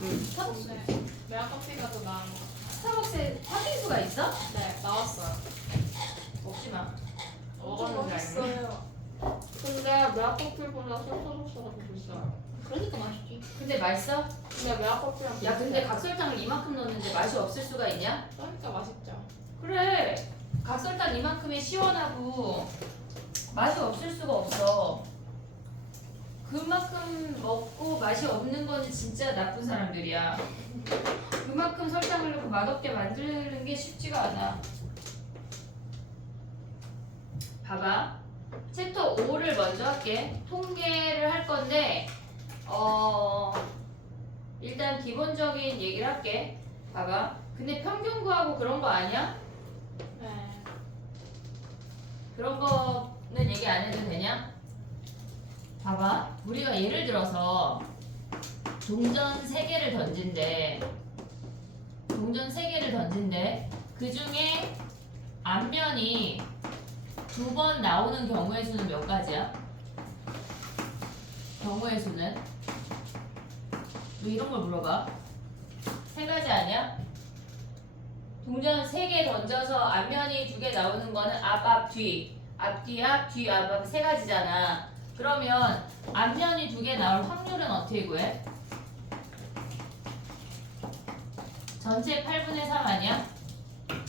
스타벅스. 네. 메가커피가 더 나은 것 같아요. 스타벅스에 팥빙수가 있어? 네, 나왔어요. 먹지 마. 엄청 먹었는데 맛있어요. 근데 메가커피보다 설탕소스가 더 비싸요. 그러니까 맛있지. 근데 맛있어? 근데 메가커피랑 야 근데 각설탕을 이만큼 넣었는데 맛이 없을 수가 있냐? 그러니까 맛있죠. 그래. 각설탕 이만큼이 시원하고 맛이 없을 수가 없어. 그만큼 먹고 맛이 없는 거는 진짜 나쁜 사람들이야. 그만큼 설탕을 넣고 맛없게 만드는 게 쉽지가 않아. 봐봐. 챕터 5를 먼저 할게. 통계를 할 건데 일단 기본적인 얘기를 할게. 봐봐. 근데 평균 구하고 그런 거 아니야? 네. 그런 거는 얘기 안 해도 되냐? 봐봐. 우리가 예를 들어서 동전 3개를 던진대. 동전 3개를 던진대. 그 중에 앞면이 2번 나오는 경우의 수는 몇 가지야? 경우의 수는? 너 이런 걸 물어봐. 3가지 아니야? 동전 3개 던져서 앞면이 2개 나오는 거는 앞, 뒤. 앞, 뒤, 앞 3가지잖아. 그러면 앞면이 2개 나올 확률은 어떻게 구해? 전체 8분의 3 아니야?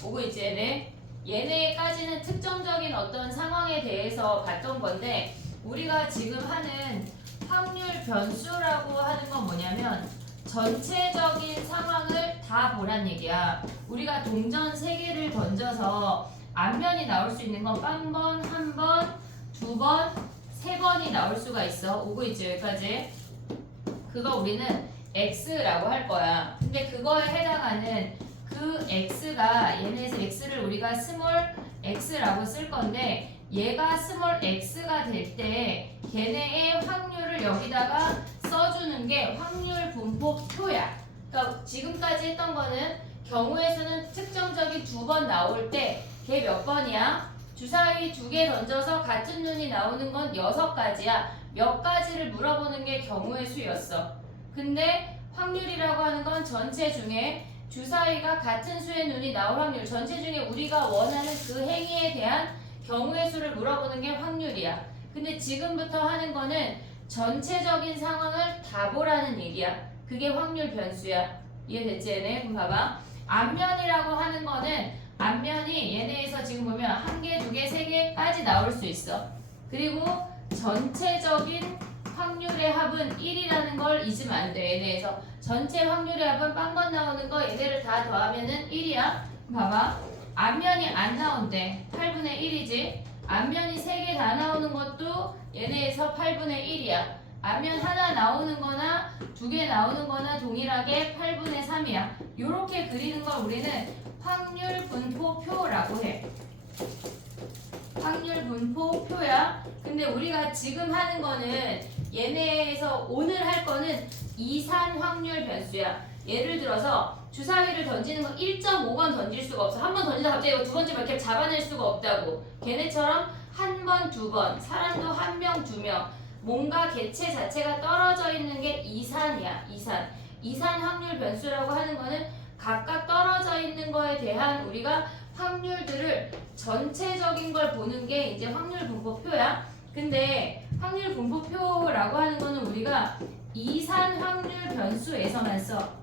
오고 있지 얘네? 얘네까지는 특정적인 어떤 상황에 대해서 봤던 건데 우리가 지금 하는 확률 변수라고 하는 건 뭐냐면 전체적인 상황을 다 보란 얘기야. 우리가 동전 3개를 던져서 앞면이 나올 수 있는 건 빵번, 한 번, 2번, 3번이 나올 수가 있어. 오고 있지 여기까지. 그거 우리는 x라고 할 거야. 근데 그거에 해당하는 그 x가 얘네에서 x를 우리가 스몰 x라고 쓸 건데 얘가 스몰 x가 될 때 걔네의 확률을 여기다가 써주는 게 확률 분포표야. 그러니까 지금까지 했던 거는 경우의 수는 특정적인 2번 나올 때 걔 몇 번이야? 주사위 2개 던져서 같은 눈이 나오는 건 6가지야. 몇 가지를 물어보는 게 경우의 수였어. 근데 확률이라고 하는 건 전체 중에 주사위가 같은 수의 눈이 나올 확률, 전체 중에 우리가 원하는 그 행위에 대한 경우의 수를 물어보는 게 확률이야. 근데 지금부터 하는 거는 전체적인 상황을 다 보라는 얘기야. 그게 확률 변수야. 이해됐지 얘네? 그럼 봐봐. 앞면이라고 하는 거는 앞면이 얘네에서 지금 보면 1개, 2개, 3개까지 나올 수 있어. 그리고 전체적인 확률의 합은 1이라는 걸 잊으면 안 돼. 얘네에서 전체 확률의 합은 빵번 나오는 거 얘네를 다 더하면은 1이야. 봐봐. 앞면이 안 나온대. 8분의 1이지. 앞면이 3개 다 나오는 것도 얘네에서 8분의 1이야. 앞면 하나 나오는 거나 2개 나오는 거나 동일하게 8분의 3이야. 요렇게 그리는 걸 우리는 확률 분포표라고 해. 확률 분포표야. 근데 우리가 지금 하는 거는 얘네에서 오늘 할 거는 이산 확률 변수야. 예를 들어서 주사위를 던지는 거 1.5번 던질 수가 없어. 한 번 던지다 갑자기 이거 2번째 몇 개 잡아낼 수가 없다고. 걔네처럼 한 번, 2번, 사람도 1명, 2명. 뭔가 개체 자체가 떨어져 있는 게 이산이야. 이산. 이산 확률 변수라고 하는 거는 각각 떨어져 있는 거에 대한 우리가 확률들을 전체적인 걸 보는 게 이제 확률 분포표야. 근데 확률 분포표라고 하는 거는 우리가 이산 확률 변수에서만 써.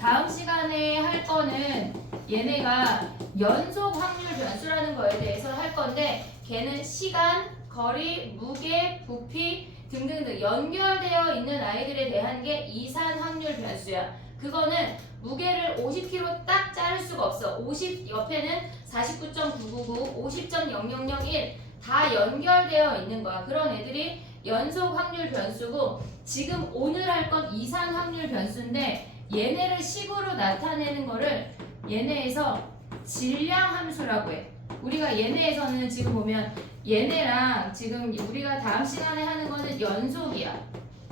다음 시간에 할 거는 얘네가 연속 확률 변수라는 거에 대해서 할 건데 걔는 시간, 거리, 무게, 부피 등등등 연결되어 있는 아이들에 대한 게 이산 확률 변수야. 그거는 무게를 50kg 딱 자를 수가 없어. 50 옆에는 49.999, 50.0001 다 연결되어 있는 거야. 그런 애들이 연속 확률 변수고 지금 오늘 할 건 이산 확률 변수인데 얘네를 식으로 나타내는 거를 얘네에서 질량 함수라고 해. 우리가 얘네에서는 지금 보면 얘네랑 지금 우리가 다음 시간에 하는 거는 연속이야.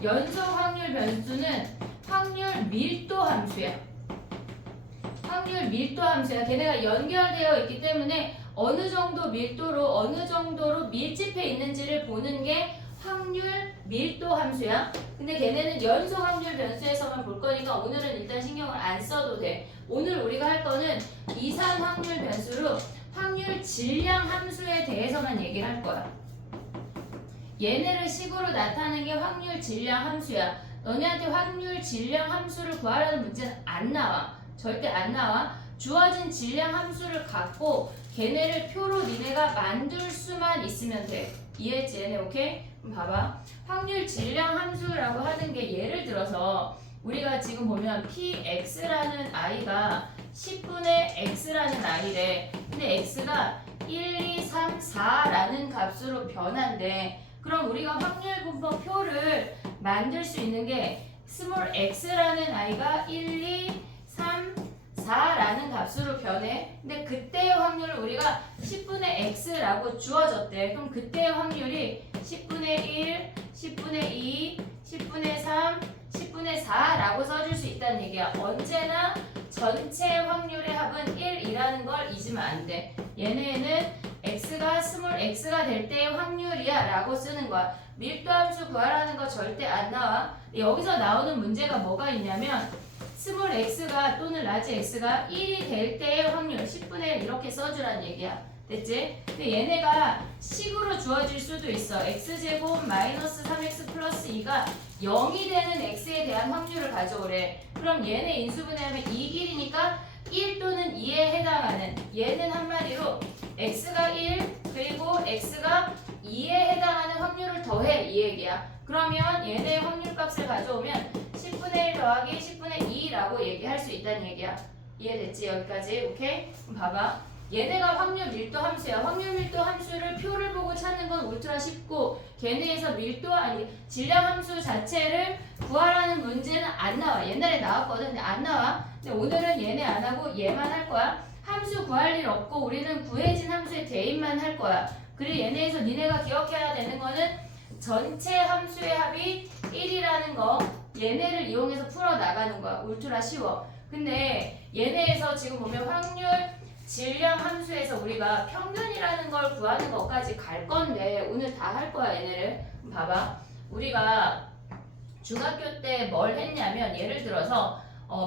연속 확률 변수는 확률 밀도 함수야. 확률 밀도 함수야. 걔네가 연결되어 있기 때문에 어느 정도 밀도로 어느 정도로 밀집해 있는지를 보는 게 확률 밀도 함수야. 근데 걔네는 연속 확률 변수에서만 볼 거니까 오늘은 일단 신경을 안 써도 돼. 오늘 우리가 할 거는 이산 확률 변수로 확률 질량 함수에 대해서만 얘기를 할 거야. 얘네를 식으로 나타내는 게 확률 질량 함수야. 너네한테 확률 질량 함수를 구하라는 문제는 안 나와. 절대 안 나와. 주어진 질량 함수를 갖고 걔네를 표로 니네가 만들 수만 있으면 돼. 이해했지? 얘네 오케이? 그럼 봐봐. 확률 질량 함수라고 하는 게 예를 들어서 우리가 지금 보면 px라는 i가 10분의 x라는 i래. 근데 x가 1, 2, 3, 4라는 값으로 변한대. 그럼 우리가 확률 분포 표를 만들 수 있는 게 스몰 x라는 i가 1, 2, 3, 4라는 값으로 변해. 근데 그때의 확률을 우리가 10분의 x라고 주어졌대. 그럼 그때의 확률이 10분의 1, 10분의 2, 10분의 3, 10분의 4라고 써줄 수 있다는 얘기야. 언제나 전체 확률의 합은 1이라는 걸 잊으면 안 돼. 얘네는 x가 스몰 x가 될 때의 확률이야 라고 쓰는 거야. 밀도함수 구하라는 거 절대 안 나와. 여기서 나오는 문제가 뭐가 있냐면 스몰 x가 또는 라지 x가 1이 될 때의 확률 10분의 1 이렇게 써주란 얘기야. 됐지? 근데 얘네가 식으로 주어질 수도 있어. x제곱 마이너스 3x 플러스 2가 0이 되는 x에 대한 확률을 가져오래. 그럼 얘네 인수분해하면 2 길이니까 1 또는 2에 해당하는, 얘는 한마디로 x가 1 그리고 x가 2에 해당하는 확률을 더해 이 얘기야. 그러면 얘네의 확률값을 가져오면 10분의 1 더하기 10분의 2라고 얘기할 수 있다는 얘기야. 이해됐지? 여기까지? 오케이? 그럼 봐봐. 얘네가 확률 밀도 함수야. 확률 밀도 함수를 표를 보고 찾는 건 울트라 쉽고 걔네에서 밀도 아니 질량 함수 자체를 구하라는 문제는 안 나와. 옛날에 나왔거든. 근데 안 나와. 근데 오늘은 얘네 안 하고 얘만 할 거야. 함수 구할 일 없고 우리는 구해진 함수의 대입만 할 거야. 그리고 얘네에서 니네가 기억해야 되는 거는 전체 함수의 합이 1이라는 거 얘네를 이용해서 풀어나가는 거야. 울트라 쉬워. 근데 얘네에서 지금 보면 확률 질량 함수에서 우리가 평균이라는 걸 구하는 것까지 갈 건데 오늘 다 할 거야 얘네를. 봐봐. 우리가 중학교 때 뭘 했냐면 예를 들어서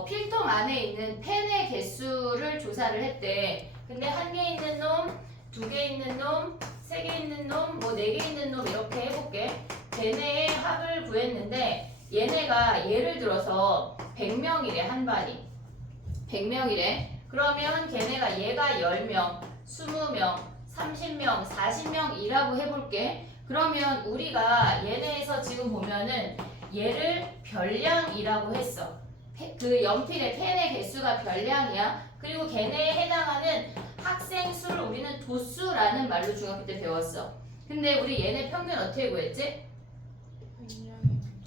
필통 안에 있는 펜의 개수를 조사를 했대. 근데 1개 있는 놈, 2개 있는 놈, 3개 있는 놈, 뭐 4개 있는 놈 이렇게 해볼게. 걔네의 합을 구했는데 얘네가 예를 들어서 100명이래 한 반이. 100명이래. 그러면 걔네가 얘가 10명, 20명, 30명, 40명이라고 해볼게. 그러면 우리가 얘네에서 지금 보면은 얘를 별량이라고 했어. 그 연필의 펜의 개수가 별량이야. 그리고 걔네에 해당하는 학생 수를 우리는 도수라는 말로 중학교 때 배웠어. 근데 우리 얘네 평균 어떻게 구했지?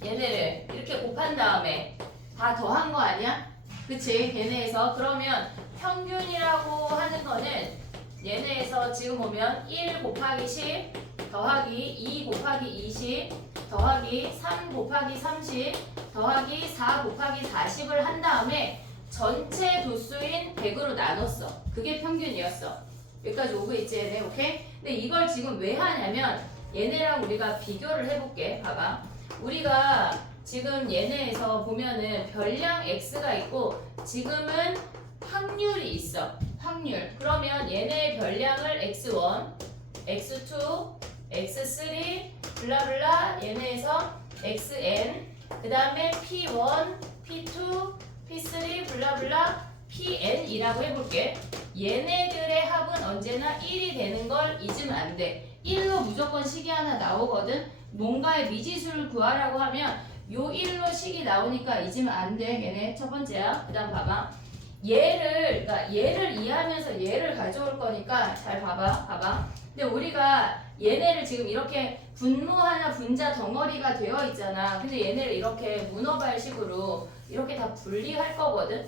얘네를 이렇게 곱한 다음에 다 더한 거 아니야? 그치? 걔네에서 그러면 평균이라고 하는 거는 얘네에서 지금 보면 1 곱하기 10 더하기 2 곱하기 20 더하기 3 곱하기 30 더하기 4 곱하기 40을 한 다음에 전체 도수인 100으로 나눴어. 그게 평균이었어. 여기까지 오고 있지 얘네 오케이? 근데 이걸 지금 왜 하냐면 얘네랑 우리가 비교를 해볼게. 봐봐. 우리가 지금 얘네에서 보면은 별량 x가 있고 지금은 확률이 있어. 확률. 그러면 얘네의 별량을 x1, x2, x3 블라블라 얘네에서 xn 그 다음에 p1, p2, p3 블라블라 pn이라고 해볼게. 얘네들의 합은 언제나 1이 되는 걸 잊으면 안 돼. 1로 무조건 식이 하나 나오거든. 뭔가의 미지수를 구하라고 하면 요 1로 식이 나오니까 잊으면 안 돼. 걔네 첫 번째야. 그 다음 봐봐. 그러니까 얘를 이해하면서 얘를 가져올 거니까 잘 봐봐. 근데 우리가 얘네를 지금 이렇게 분모 하나 분자 덩어리가 되어 있잖아. 근데 얘네를 이렇게 문어발식으로 이렇게 다 분리할 거거든.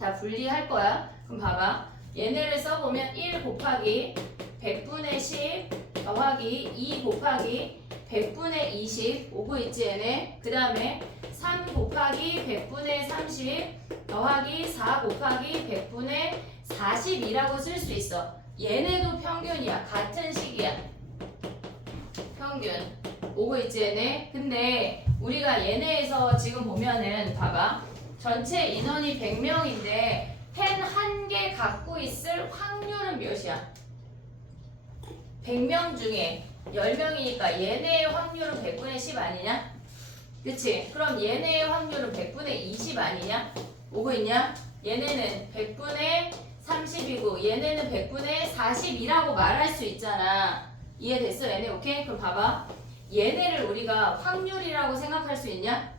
다 분리할 거야. 그럼 봐봐. 얘네를 써보면 1 곱하기 100분의 10 더하기 2 곱하기 100분의 20 오고 있지 얘네. 그 다음에 3 곱하기 100분의 30 더하기 4 곱하기 100분의 40이라고 쓸 수 있어. 얘네도 평균이야. 같은 식이야. 평균. 오고 있지 얘네? 근데 우리가 얘네에서 지금 보면은 봐봐. 전체 인원이 100명인데 펜 한 개 갖고 있을 확률은 몇이야? 100명 중에 10명이니까 얘네의 확률은 100분의 10 아니냐? 그치? 그럼 얘네의 확률은 100분의 20 아니냐? 오고 있냐? 얘네는 100분의 30이고 얘네는 100분의 40이라고 말할 수 있잖아. 이해됐어 얘네? 오케이? 그럼 봐봐. 얘네를 우리가 확률이라고 생각할 수 있냐?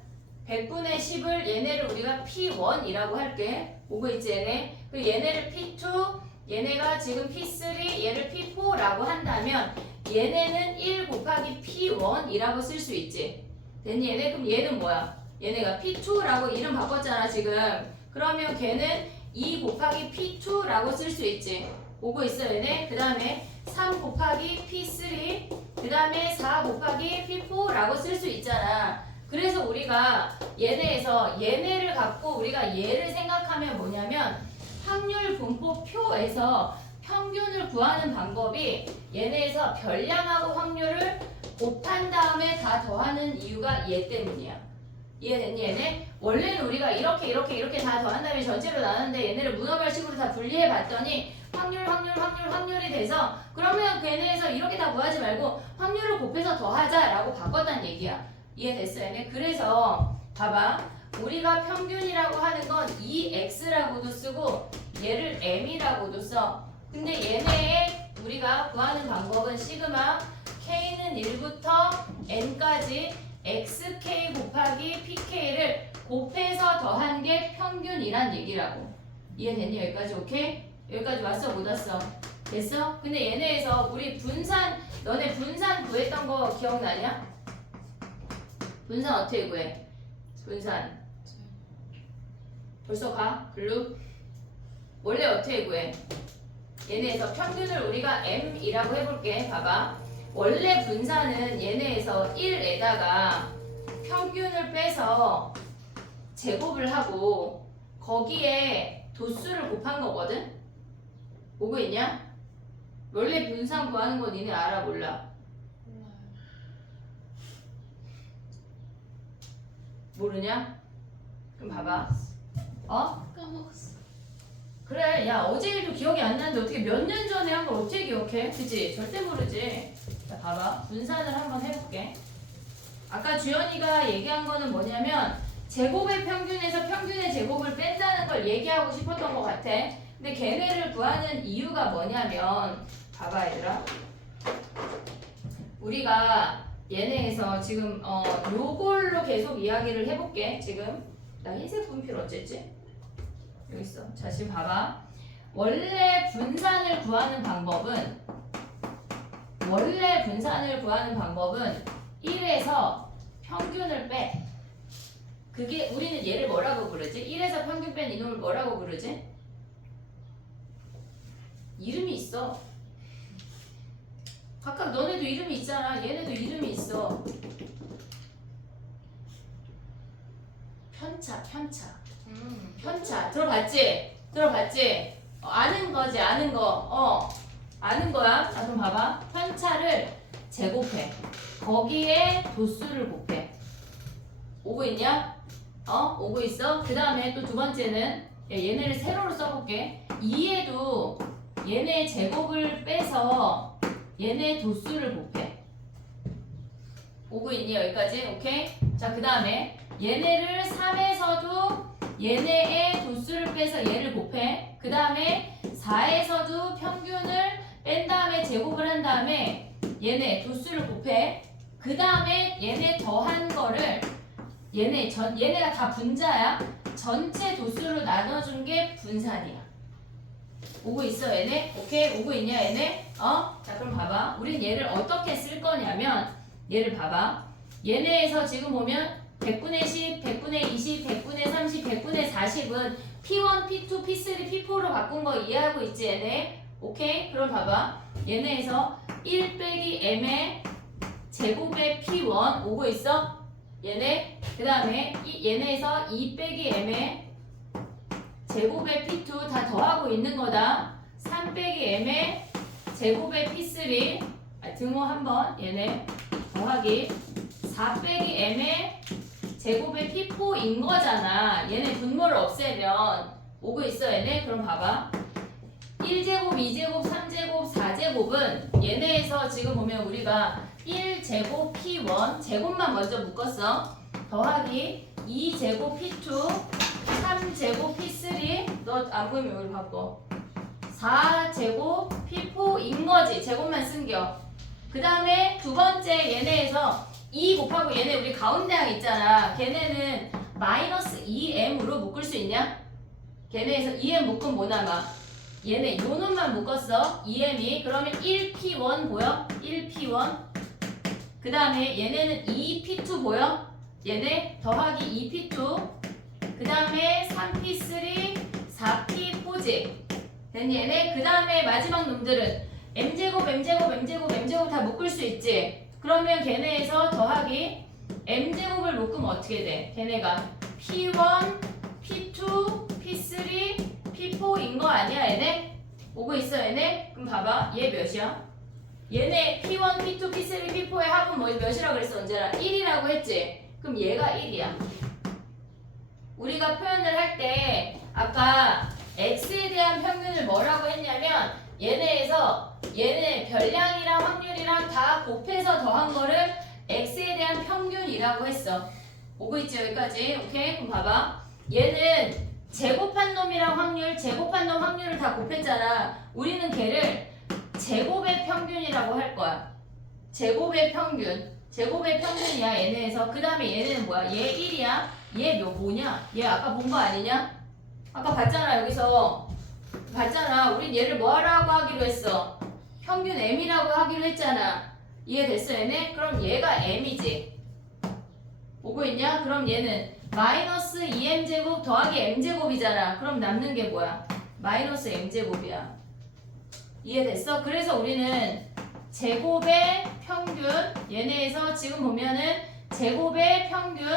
100분의 10을 얘네를 우리가 P1이라고 할게. 오고 있지 얘네? 그리고 얘네를 P2, 얘네가 지금 P3, 얘를 P4라고 한다면 얘네는 1 곱하기 P1이라고 쓸 수 있지. 됐니 얘네? 그럼 얘는 뭐야? 얘네가 P2라고 이름 바꿨잖아 지금. 그러면 걔는 2 곱하기 P2라고 쓸 수 있지. 오고 있어 얘네? 그 다음에 3 곱하기 P3, 그 다음에 4 곱하기 P4라고 쓸 수 있잖아. 그래서 우리가 얘네에서 얘네를 갖고 우리가 얘를 생각하면 뭐냐면 확률 분포표에서 평균을 구하는 방법이 얘네에서 별량하고 확률을 곱한 다음에 다 더하는 이유가 얘 때문이야. 이해됐니 얘네? 원래는 우리가 이렇게 다 더한 다음에 전체로 나눴는데 얘네를 문어발식으로 다 분리해 봤더니 확률이 돼서 그러면 얘네에서 이렇게 다 구하지 말고 확률을 곱해서 더하자라고 바꿨다는 얘기야. 이해됐어 얘네? 그래서 봐봐. 우리가 평균이라고 하는 건 EX라고도 쓰고 얘를 M이라고도 써. 근데 얘네의 우리가 구하는 방법은 시그마 K는 1부터 N까지 XK 곱하기 PK를 곱해서 더한 게 평균이란 얘기라고. 이해됐니? 여기까지 오케이? 여기까지 왔어? 못 왔어? 됐어? 근데 얘네에서 우리 분산, 너네 분산 구했던 거 기억나냐? 분산 어떻게 구해? 분산 벌써 가? 블루? 원래 어떻게 구해? 얘네에서 평균을 우리가 M이라고 해볼게. 봐봐. 원래 분산은 얘네에서 1에다가 평균을 빼서 제곱을 하고 거기에 도수를 곱한 거거든? 보고 있냐? 원래 분산 구하는 거 니네 알아 몰라? 몰라요. 모르냐? 그럼 봐봐. 어? 까먹었어. 그래, 야 어제 일도 기억이 안 나는데 어떻게 몇 년 전에 한 걸 어떻게 기억해? 그치? 절대 모르지. 자, 봐봐. 분산을 한번 해볼게. 아까 주연이가 얘기한 거는 뭐냐면 제곱의 평균에서 평균의 제곱을 뺀다는 걸 얘기하고 싶었던 것 같아. 근데 걔네를 구하는 이유가 뭐냐면 봐봐 얘들아. 우리가 얘네에서 지금 요걸로 계속 이야기를 해볼게. 지금 나 흰색 분필 어쨌지? 여기 있어. 자 지금 봐봐. 원래 분산을 구하는 방법은 1에서 평균을 빼. 그게 우리는 얘를 뭐라고 부르지? 1에서 평균 뺀 이놈을 뭐라고 부르지? 이름이 있어. 각각 너네도 이름이 있잖아. 얘네도 이름이 있어. 편차. 편차. 들어봤지? 아는 거지, 아는 거. 아는 거야. 자, 그럼 봐봐. 편차를 제곱해. 거기에 도수를 곱해. 오고 있냐? 오고 있어? 그 다음에 또 두 번째는 얘네를 세로로 써볼게. 2에도 얘네 제곱을 빼서 얘네 도수를 곱해. 오고 있니? 여기까지? 오케이? 자, 그 다음에 얘네를 3에서도 얘네의 도수를 빼서 얘를 곱해. 그 다음에 4에서도 평균을 뺀 다음에 제곱을 한 다음에 얘네 도수를 곱해. 그 다음에 얘네 더한 거를 얘네가 다 분자야. 전체 도수로 나눠준 게 분산이야. 오고 있어 얘네? 오케이? 오고 있냐 얘네? 자 그럼 봐봐. 우린 얘를 어떻게 쓸 거냐면 얘를 봐봐. 얘네에서 지금 보면 100분의 10, 100분의 20, 100분의 30, 100분의 40은 P1, P2, P3, P4로 바꾼 거 이해하고 있지 얘네? 오케이? 그럼 봐봐. 얘네에서 1 빼기 M의 제곱의 P1 오고 있어? 얘네? 그 다음에 얘네에서 2 빼기 M의 제곱의 P2 다 더하고 있는 거다. 3 빼기 M의 제곱의 P3 등호 한번 얘네 더하기 4 빼기 m의 제곱의 P4인 거잖아. 얘네 분모를 없애면 오고 있어 얘네. 그럼 봐봐. 1제곱, 2제곱, 3제곱, 4제곱은 얘네에서 지금 보면 우리가 1제곱 P1 제곱만 먼저 묶었어. 더하기 2제곱 P2 3제곱 P3 너 안 보이면 여기 바꿔. 4제곱 P4인 거지. 제곱만 쓴겨. 그 다음에 두 번째 얘네에서 2 곱하고 얘네 우리 가운데 항 있잖아. 걔네는 마이너스 2m으로 묶을 수 있냐? 걔네에서 2m 묶으면 뭐 남아? 얘네 요 놈만 묶었어. 2m이. 그러면 1p1 보여? 1p1. 그 다음에 얘네는 2p2 보여? 얘네 더하기 2p2. 그 다음에 3p3 4p4지. 됐니 얘네? 그 다음에 마지막 놈들은 m제곱 m제곱 m제곱 m제곱 다 묶을 수 있지. 그러면 걔네에서 더하기 m제곱을 묶으면 어떻게 돼? 걔네가 p1 p2 p3 P4인 거 아니야 얘네? 오고 있어 얘네? 그럼 봐봐 얘 몇이야? 얘네 P1, P2, P3, P4의 합은 뭐 몇이라고 그랬어 언제나? 1이라고 했지? 그럼 얘가 1이야. 우리가 표현을 할 때 아까 X에 대한 평균을 뭐라고 했냐면 얘네에서 얘네 별량이랑 확률이랑 다 곱해서 더한 거를 X에 대한 평균이라고 했어. 오고 있지 여기까지? 오케이? 그럼 봐봐 얘는 제곱한 놈이랑 확률, 제곱한 놈 확률을 다 곱했잖아. 우리는 걔를 제곱의 평균이라고 할 거야. 제곱의 평균. 제곱의 평균이야 얘네에서. 그 다음에 얘네는 뭐야? 얘 1이야. 얘 뭐냐? 얘 아까 본 거 아니냐? 아까 봤잖아 여기서. 봤잖아. 우린 얘를 뭐 하라고 하기로 했어? 평균 m이라고 하기로 했잖아. 이해됐어 얘네? 그럼 얘가 m이지. 오고 있냐? 그럼 얘는 마이너스 2m제곱 더하기 m제곱이잖아. 그럼 남는 게 뭐야? 마이너스 m제곱이야. 이해됐어? 그래서 우리는 제곱의 평균 얘네에서 지금 보면은 제곱의 평균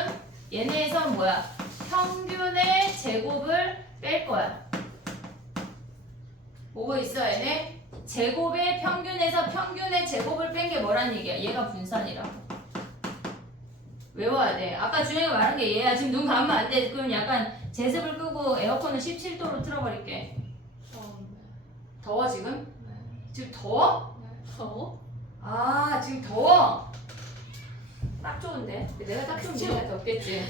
얘네에서 뭐야? 평균의 제곱을 뺄 거야. 보고 있어 얘네? 제곱의 평균에서 평균의 제곱을 뺀 게 뭐란 얘기야? 얘가 분산이라고. 외워야 돼. 아까 준영이 말한 게 얘야. 지금 눈 감으면 안 돼. 그럼 약간 제습을 끄고 에어컨을 17도로 틀어버릴게. 더워 지금? 네. 지금 더워? 네. 더워? 아 지금 더워? 딱 좋은데? 내가 딱 좋으면 내가 덥겠지.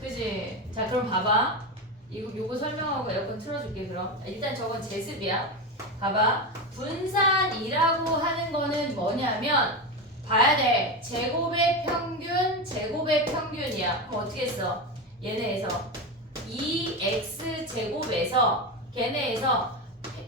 그지? 자 그럼 봐봐. 요거 설명하고 에어컨 틀어줄게 그럼. 일단 저건 제습이야. 봐봐. 분산이라고 하는 거는 뭐냐면 봐야 돼. 제곱의 평균, 제곱의 평균이야. 그럼 어떻게 써? 얘네에서 2x 제곱에서 걔네에서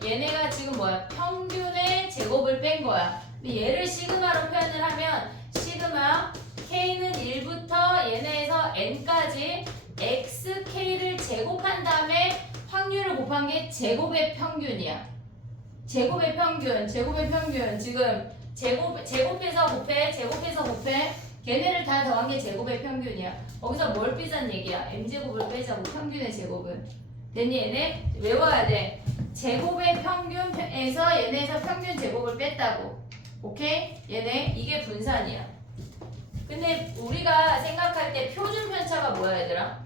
얘네가 지금 뭐야? 평균의 제곱을 뺀 거야. 근데 얘를 시그마로 표현을 하면 시그마 k는 1부터 얘네에서 n까지 xk를 제곱한 다음에 확률을 곱한 게 제곱의 평균이야. 제곱의 평균, 제곱의 평균 지금 제곱해서 곱해, 제곱해서 곱해. 걔네를 다 더한 게 제곱의 평균이야. 거기서 뭘 빼자는 얘기야? m제곱을 빼자고 평균의 제곱을. 됐니 얘네? 외워야 돼. 제곱의 평균에서 얘네에서 평균 제곱을 뺐다고. 오케이? 얘네 이게 분산이야. 근데 우리가 생각할 때 표준 편차가 뭐야 얘들아?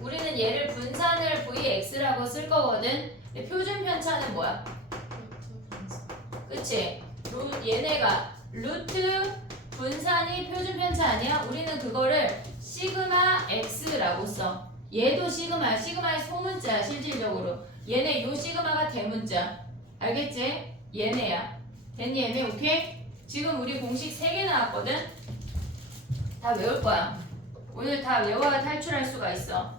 우리는 얘를 분산을 vx라고 쓸 거거든. 근데 표준 편차는 뭐야? 그치? 얘네가 루트 분산이 표준 편차 아니야? 우리는 그거를 시그마 x라고 써. 얘도 시그마야. 시그마의 소문자야 실질적으로. 얘네 요 시그마가 대문자. 알겠지? 얘네야. 됐니 얘네? 오케이? 지금 우리 공식 3개 나왔거든? 다 외울 거야. 오늘 다 외워야 탈출할 수가 있어.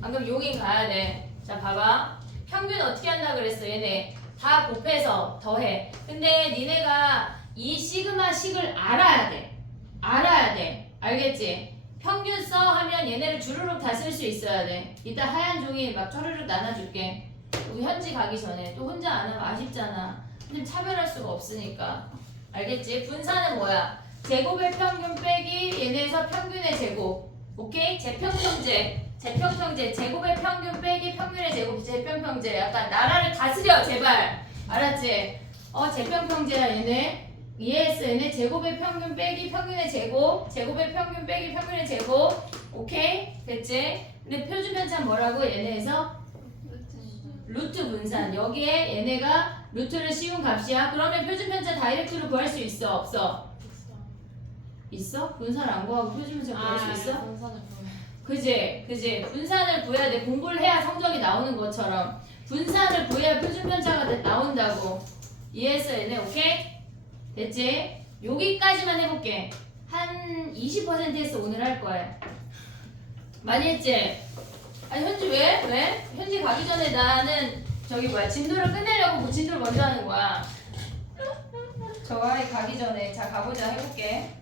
방금 용인 가야 돼. 자 봐봐. 평균 어떻게 한다 그랬어 얘네. 다 곱해서 더해. 근데 니네가 이 시그마 식을 알아야 돼. 알아야 돼. 알겠지? 평균 써 하면 얘네를 주르륵 다 쓸 수 있어야 돼. 이따 하얀 종이 막 쪼르륵 나눠줄게. 우리 현지 가기 전에. 또 혼자 안 하면 아쉽잖아. 근데 차별할 수가 없으니까. 알겠지? 분산은 뭐야? 제곱의 평균 빼기 얘네에서 평균의 제곱. 오케이? 재평평제. 재평평제. 제곱의 평균 빼기 평균의 제곱. 재평평제. 약간 나라를 다스려 제발. 알았지? 재평평제야 얘네. ESN의 제곱의 평균 빼기 평균의 제곱, 제곱의 평균 빼기 평균의 제곱. 오케이? 됐지? 근데 표준 편차는 뭐라고? 얘네에서 루트 분산. 여기에 얘네가 루트를 씌운 값이야. 그러면 표준 편차 다이렉트로 구할 수 있어? 없어? 있어? 분산 안 구하고 표준 편차 구할 수 있어? 분산을 보여. 그지? 그지? 분산을 구해야 돼. 공부를 해야 성적이 나오는 것처럼. 분산을 구해야 표준 편차가 나온다고. 이해했어 얘네? 오케이? 됐지? 여기까지만 해볼게. 한 20% 했어. 오늘 할 거야. 많이 했지? 아니 현지 왜? 왜? 현지 가기 전에 나는 저기 뭐야 진도를 끝내려고 뭐 진도를 먼저 하는 거야. 저거 가기 전에 자 가보자 해볼게.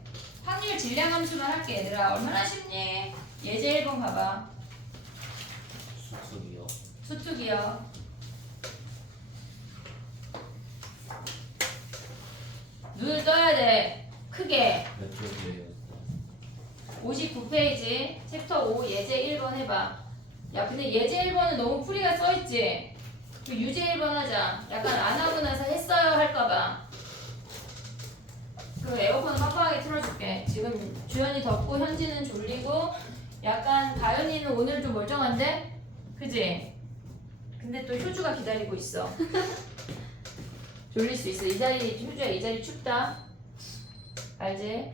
확률 질량 함수만 할게 얘들아. 얼마나 쉽니? 예제 1번 봐봐. 수축이요. 수특이요. 눈을 떠야 돼. 크게. 몇 쪽이에요? 59페이지 챕터 5 예제 1번 해봐. 야 근데 예제 1번은 너무 풀이가 써있지? 그 유제 1번 하자. 약간 안 하고 나서 했어요 할까봐. 그 에어컨 빡빡하게 틀어줄게. 지금 주연이 덥고 현지는 졸리고 약간 가연이는 오늘 좀 멀쩡한데? 그지? 근데 또 효주가 기다리고 있어. 졸릴 수 있어. 이 자리 효주야 이 자리 춥다. 알지?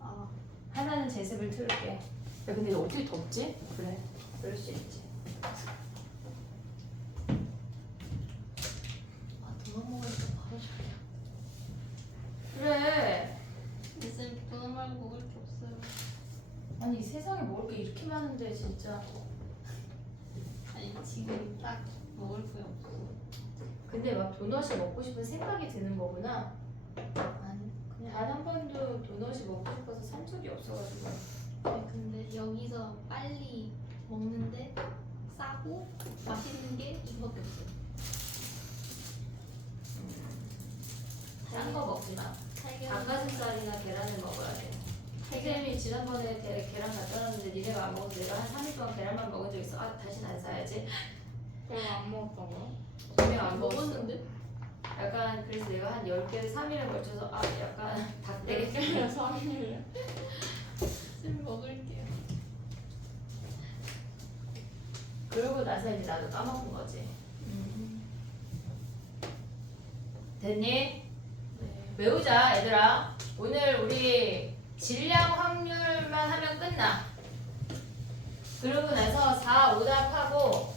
아, 하나는 제습을 틀을게. 야 근데 이거 어떻게 덥지? 그래 그럴 수 있지. 도넛 먹으니까 바로 졸려. 그래. 쌤 도넛 말고 먹을 게 없어요. 아니 이 세상에 먹을 게 이렇게 많은데 진짜. 아니 지금 딱 먹을 게 없어. 근데 막 도넛이 먹고 싶은 생각이 드는 거구나. 아니 그냥 단 한 번도 도넛이 먹고 싶어서 산 적이 없어가지고. 아니, 근데 여기서 빨리 먹는데 싸고 맛있는 게 이거밖에 없어. 짠 거 먹지 마. 닭가슴살이나 계란을 먹어야 돼. 혜쌤이 지난번에 계란 갖다 놨는데 니네가 안 먹어서 내가 한 3일 동안 계란만 먹은 적 있어. 아 다시는 안 사야지. 그럼 안 먹었다고요? 분명 안 먹었어. 먹었는데? 약간 그래서 내가 한 10개 3일에 걸쳐서 아 약간 닭대게 되게 3일. 쌤 먹을게요. 그러고 나서 이제 나도 까먹은 거지. 됐니? 네. 외우자 얘들아. 오늘 우리 질량 확률만 하면 끝나. 그러고 나서 4, 오답하고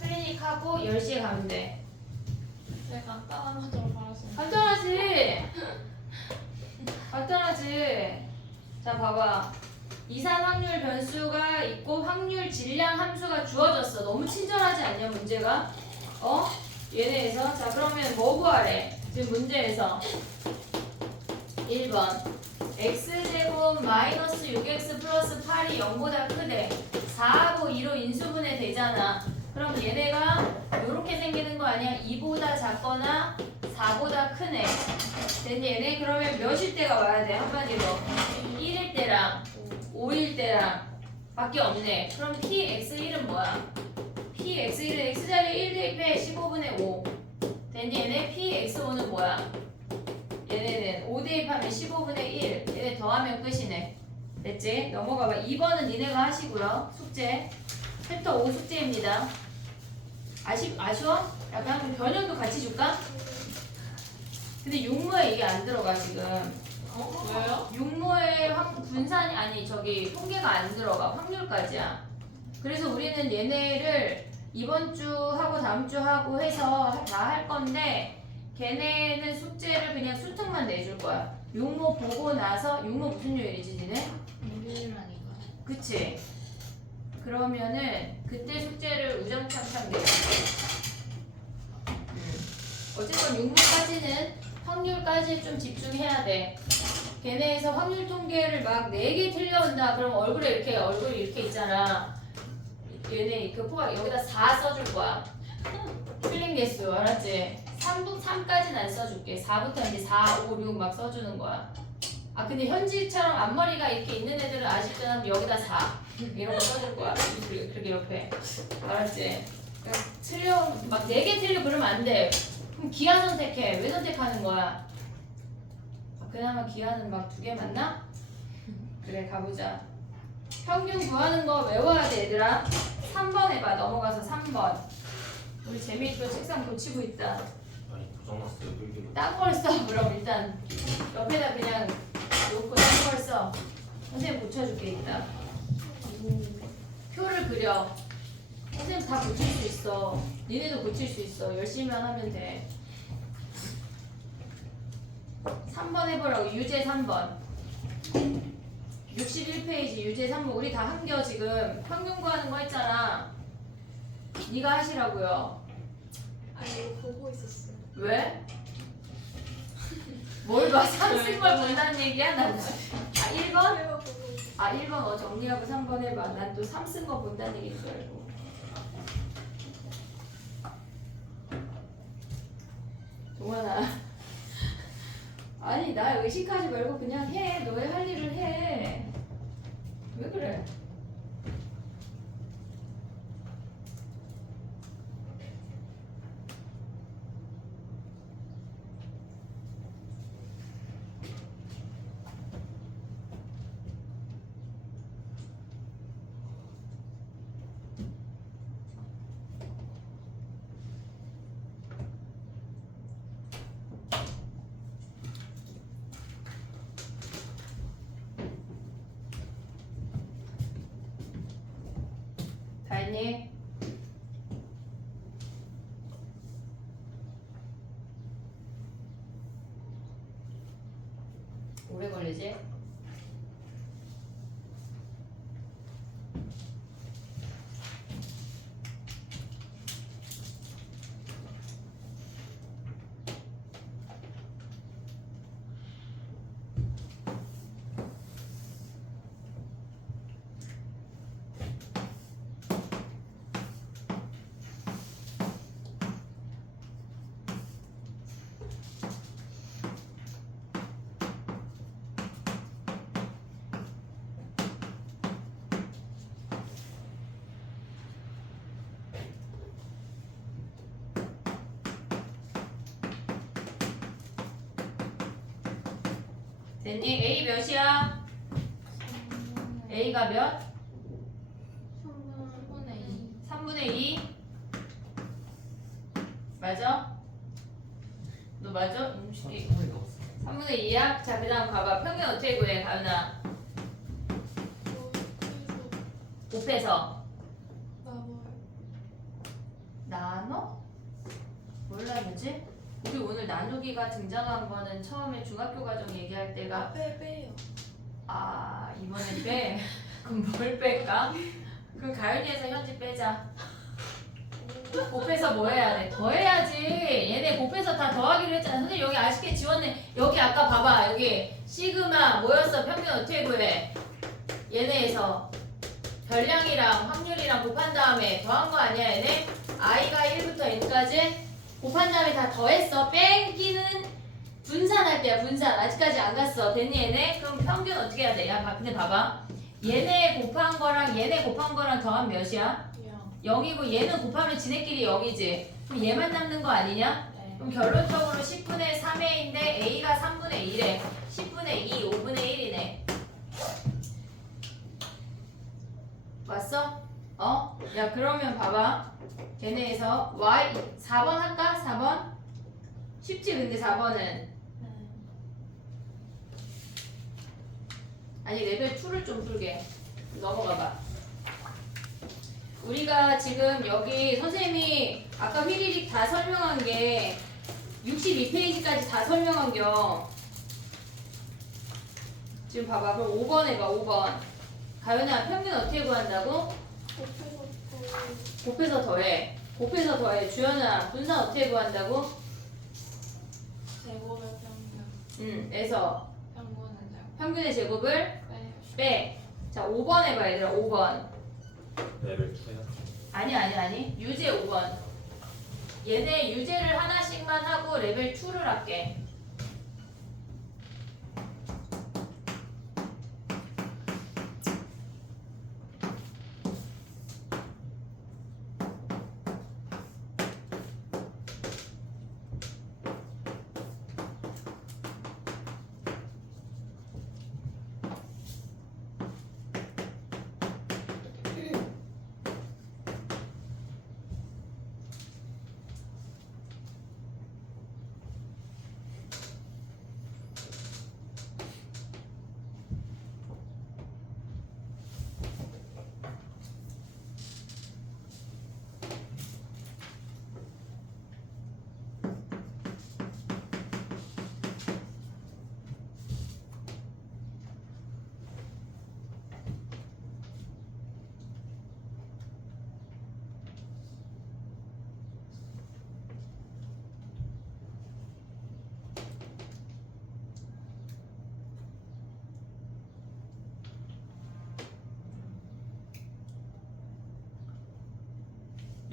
클리닉하고 10시에 가면 돼. 제가 간단한 것으로 말했어요. 간단하지? 간단하지? 자 봐봐. 이산 확률 변수가 있고 확률 질량 함수가 주어졌어. 너무 친절하지 않냐 문제가? 어? 얘네에서 자 그러면 뭐 구하래? 지금 문제에서 1번 x제곱 마이너스 6x 플러스 8이 0보다 크대. 4하고 2로 인수분해 되잖아. 그럼 얘네가 이렇게 생기는 거 아니야? 2보다 작거나 4보다 크네. 됐니 얘네? 그러면 몇일 때가 와야 돼? 한마디로 1일 때랑 5일 때랑 밖에 없네. 그럼 px1은 뭐야? px1은 x자리에 1 대입해 15분의 5. 됐니 얘네? px5는 뭐야? 얘네는 5 대입하면 15분의 1. 얘네 더하면 끝이네. 됐지? 넘어가봐. 2번은 니네가 하시고요. 숙제. 챕터 5 숙제입니다. 아쉬워? 약간 변형도 같이 줄까? 근데 육모에 이게 안 들어가 지금. 왜요? 육모에 분산이 아니 저기 통계가 안 들어가. 확률까지야. 그래서 우리는 얘네를 이번 주 하고 다음 주 하고 해서 다 할 건데 걔네는 숙제를 그냥 수특만 내줄 거야. 육모 보고 나서 육모 무슨 요일이지 니네? 일요일이라니까. 그치? 그러면은 그때 숙제를 우정창창 내줄 거야. 어쨌건 육모까지는 확률까지 좀 집중해야 돼. 걔네에서 확률 통계를 막 4개 틀려온다. 그럼 얼굴에 이렇게 얼굴이 이렇게 있잖아. 얘네 그 포괄 여기다 4 써줄 거야. 틀린 개수 알았지? 3까지는 안 써줄게. 4부터 이제 4, 5, 6 막 써주는 거야. 아 근데 현지처럼 앞머리가 이렇게 있는 애들은 아쉽잖아. 여기다 4 이런 거 써줄 거야. 그렇게 옆에 알았지? 틀려 막 4개 틀려 그러면 안 돼. 그럼 기하 선택해. 왜 선택하는 거야? 그나마 기하는 막 2개 맞나? 그래 가보자. 평균 구하는 거 외워야 돼 얘들아. 3번 해봐. 넘어가서 3번. 우리 재민이 또 책상 고치고 있다. 아니 고장났어요 끌기로. 딴 걸 써. 그럼 일단 옆에다 그냥 놓고 딴 걸 써. 선생님 고쳐줄게 이따. 표를 그려. 선생님 다 고칠 수 있어. 니네도 고칠 수 있어. 열심히만 하면 돼. 3번 해보라고. 유제 3번. 61페이지 유제 3번. 우리 다 한겨 지금. 평균 구하는 거 했잖아. 네가 하시라고요. 아 이거 보고 있었어요. 왜? 뭘 봐? 3쓴 걸 본다는 얘기야? 나 무슨. 아 1번? 제가 보고 있었어요. 아 1번 정리하고 3번 해봐. 난 또 3쓴 거 본다는 얘기인 줄 알고. 동환아. 아니 나 의식하지 말고 그냥 해. 너의 할 일을 해. 왜 그래? 다 했니? 오래 걸리지? 됐니? A 몇이야? A가 몇? 3분의 2. 3분의 2? 맞아? 너 맞아? 음식이 손에 넣었어. 3분의 2야? 자, 그 다음 가봐. 평균 어떻게 구해, 가윤아? 곱해서. 나눠? 뭘 나누지? 우리 오늘 나누기가 등장한 거는 처음에 중학교 과정 얘기할 때가 빼요. 아, 이번에 빼? 그럼 뭘 뺄까? 그럼 가윤이에서 현지 빼자. 곱해서 뭐 해야 돼? 더해야지. 얘네 곱해서 다 더하기로 했잖아. 선생님 여기 아쉽게 지웠네. 여기 아까 봐봐. 여기 시그마 뭐였어? 평균 어떻게 구해? 얘네에서 별량이랑 확률이랑 곱한 다음에 더한 거 아니야 얘네? i가 1부터 n까지 곱한 다음에 다 더했어. 빼기는 분산할 때야 분산. 아직까지 안 갔어. 됐니 얘네? 그럼 평균 어떻게 해야 돼? 야 근데 봐봐. 얘네 곱한 거랑 얘네 곱한 거랑 더하면 몇이야? 0이고 얘는 곱하면 지네끼리 0이지. 그럼 얘만 남는 거 아니냐? 그럼 결론적으로 10분의 3의 2인데 A가 3분의 1에 10분의 2, 5분의 1이네. 왔어? 어? 야 그러면 봐봐. 걔네에서 Y 4번 할까? 4번? 쉽지 근데 4번은 아니 레벨 2를 좀 풀게. 넘어가봐. 우리가 지금 여기 선생님이 아까 휘리릭 다 설명한 게 62페이지까지 다 설명한 겨. 지금 봐봐. 그럼 5번 해봐. 5번. 가연아 평균 어떻게 구한다고? 곱해서 더해. 곱해서 더해. 주연아 분산 어떻게 구한다고? 제곱의 평균. 에서 평균은 제곱. 평균의 제곱을 빼요. 빼. 자 5번 해봐 얘들아. 5번. 레벨 2야. 아니. 유제 5번. 얘네 유제를 하나씩만 하고 레벨 2를 할게.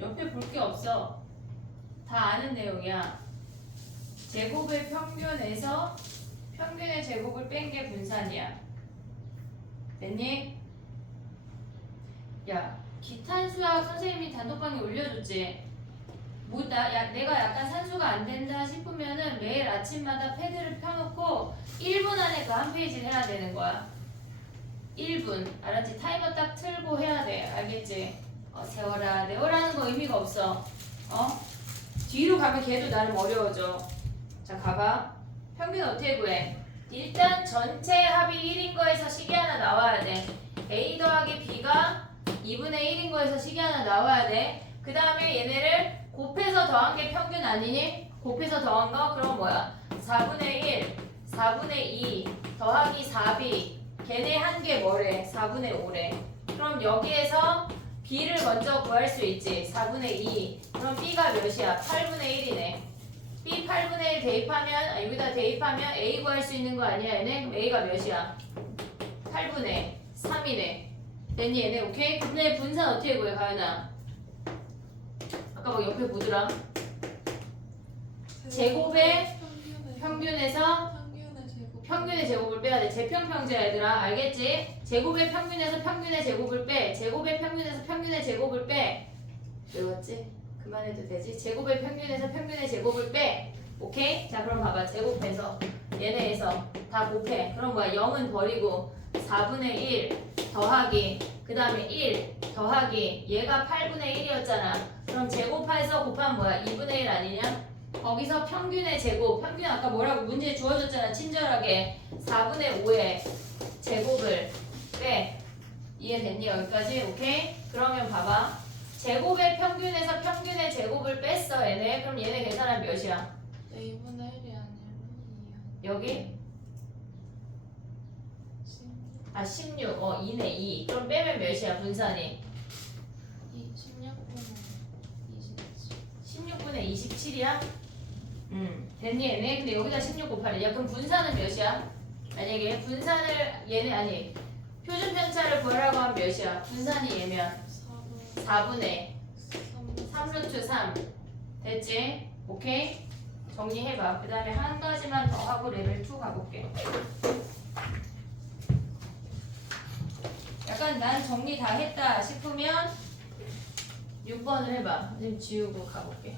옆에 볼 게 없어. 다 아는 내용이야. 제곱의 평균에서 평균의 제곱을 뺀 게 분산이야. 됐니? 야, 기탄 수학 선생님이 단톡방에 올려줬지? 내가 약간 산수가 안 된다 싶으면은 매일 아침마다 패드를 펴놓고 1분 안에 그 한 페이지를 해야 되는 거야. 1분. 알았지? 타이머 딱 틀고 해야 돼. 알겠지? 세워라. 내워라는 거 의미가 없어. 뒤로 가면 걔도 나름 어려워져. 자, 가봐. 평균 어떻게 구해? 일단 전체 합이 1인 거에서 식이 하나 나와야 돼. A 더하기 B가 2분의 1인 거에서 식이 하나 나와야 돼. 그 다음에 얘네를 곱해서 더한 게 평균 아니니? 곱해서 더한 거? 그럼 뭐야? 4분의 1, 4분의 2 더하기 4B. 걔네 한 게 뭐래? 4분의 5래. 그럼 여기에서 B를 먼저 구할 수 있지. 4분의 2. 그럼 B가 몇이야? 8분의 1이네. B 8분의 1 대입하면, 여기다 대입하면 A 구할 수 있는 거 아니야, 얘네? 그럼 A가 몇이야? 8분의 3이네. 됐니, 얘네? 오케이? 근데 분산 어떻게 구해, 가연아? 아까 뭐 옆에 보더라. 제곱의 평균에서 평균의 제곱을 빼야 돼. 제평평제야, 얘들아. 알겠지? 제곱의 평균에서 평균의 제곱을 빼. 제곱의 평균에서 평균의 제곱을 빼. 외웠지? 그만해도 되지? 제곱의 평균에서 평균의 제곱을 빼. 오케이? 자, 그럼 봐봐. 제곱해서 얘네에서 다 곱해. 그럼 뭐야? 0은 버리고 4분의 1 더하기 그 다음에 1 더하기 얘가 8분의 1이었잖아. 그럼 제곱해서 곱하면 뭐야? 2분의 1 아니냐? 거기서 평균의 제곱, 평균 아까 뭐라고 문제 주어졌잖아. 친절하게 4분의 5의 제곱을 빼. 이해됐니? 여기까지? 오케이? 그러면 봐봐. 제곱의 평균에서 평균의 제곱을 뺐어, 얘네. 그럼 얘네 계산하면 몇이야? 2분의 1이 아니라 2야. 여기? 16. 2네, 2. 그럼 빼면 몇이야, 분산이? 16분의 27이야? 됐니, 얘네? 근데 여기다 16 곱하래. 그럼 분산은 몇이야? 만약에 분산을, 얘네, 아니, 표준 편차를 구하라고 하면 몇이야? 분산이 얘면 4분의 3루트 3. 됐지? 오케이? 정리해봐. 그 다음에 한 가지만 더 하고 레벨 2 가볼게. 약간 난 정리 다 했다 싶으면 6번을 해봐. 좀 지우고 가볼게.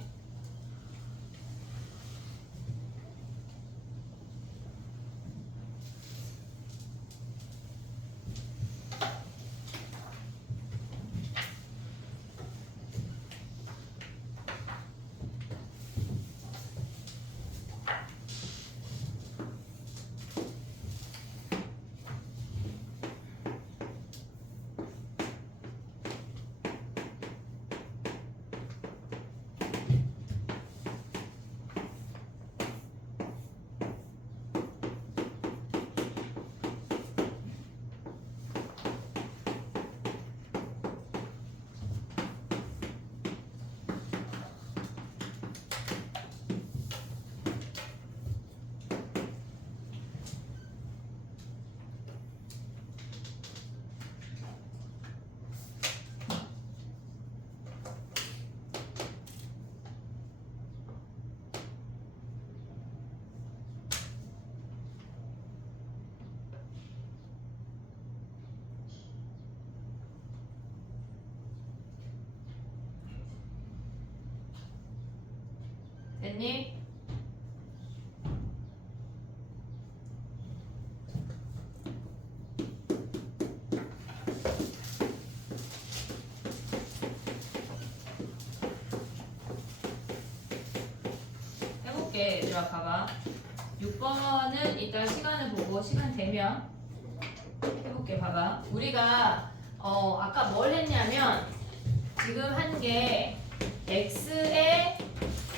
됐니? 해볼게. 얘들아 봐봐. 6번은 이따 시간을 보고 시간 되면 해볼게. 봐봐. 우리가 아까 뭘 했냐면 지금 한 게 x의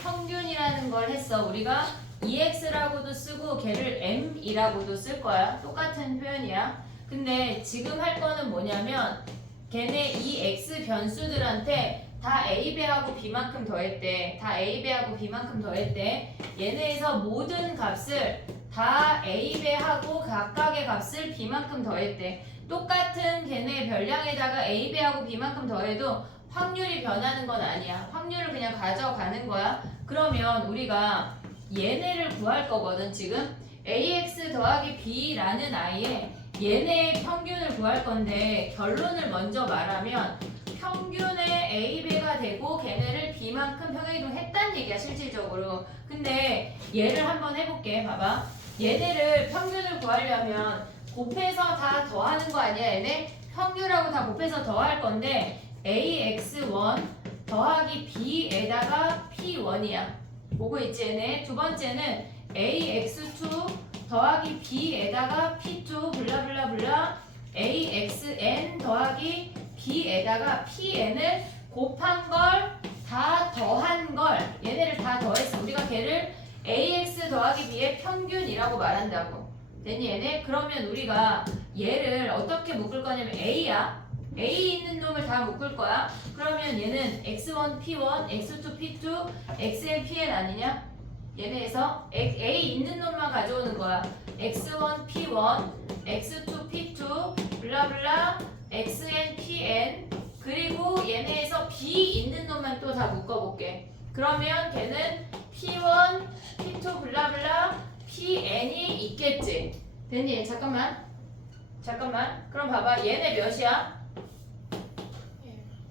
평균이라는 걸 했어. 우리가 EX라고도 쓰고 걔를 M이라고도 쓸 거야. 똑같은 표현이야. 근데 지금 할 거는 뭐냐면 걔네 이 X 변수들한테 다 A배하고 B만큼 더했대. 다 A배하고 B만큼 더했대. 얘네에서 모든 값을 다 A배하고 각각의 값을 B만큼 더했대. 똑같은 걔네 별량에다가 A배하고 B만큼 더해도 확률이 변하는 건 아니야. 확률을 그냥 가져가는 거야. 그러면 우리가 얘네를 구할 거거든. 지금 ax 더하기 b라는 아이의 얘네의 평균을 구할 건데 결론을 먼저 말하면 평균의 AB가 되고 걔네를 B만큼 평행이동했다는 얘기야 실질적으로. 근데 얘를 한번 해볼게. 봐봐. 얘네를 평균을 구하려면 곱해서 다 더하는 거 아니야. 얘네 평균하고 다 곱해서 더할 건데 AX1 더하기 B에다가 P1이야. 보고 있지 얘네. 두 번째는 AX2 더하기 B에다가 P2 블라블라블라 AXN 더하기 B에다가 PN을 곱한 걸 다 더한 걸 얘네를 다 더했어. 우리가 걔를 AX 더하기 B의 평균이라고 말한다고. 됐니 얘네? 그러면 우리가 얘를 어떻게 묶을 거냐면 A야. A 있는 놈을 다 묶을 거야. 그러면 얘는 X1 P1, X2 P2, XN PN 아니냐? 얘네에서 A 있는 놈만 가져오는 거야. X1 P1, X2 P2, 블라블라 XN PN. 그리고 얘네에서 B 있는 놈만 또 다 묶어볼게. 그러면 걔는 P1, P2 블라블라 PN이 있겠지. 됐니? 잠깐만. 그럼 봐봐. 얘네 몇이야?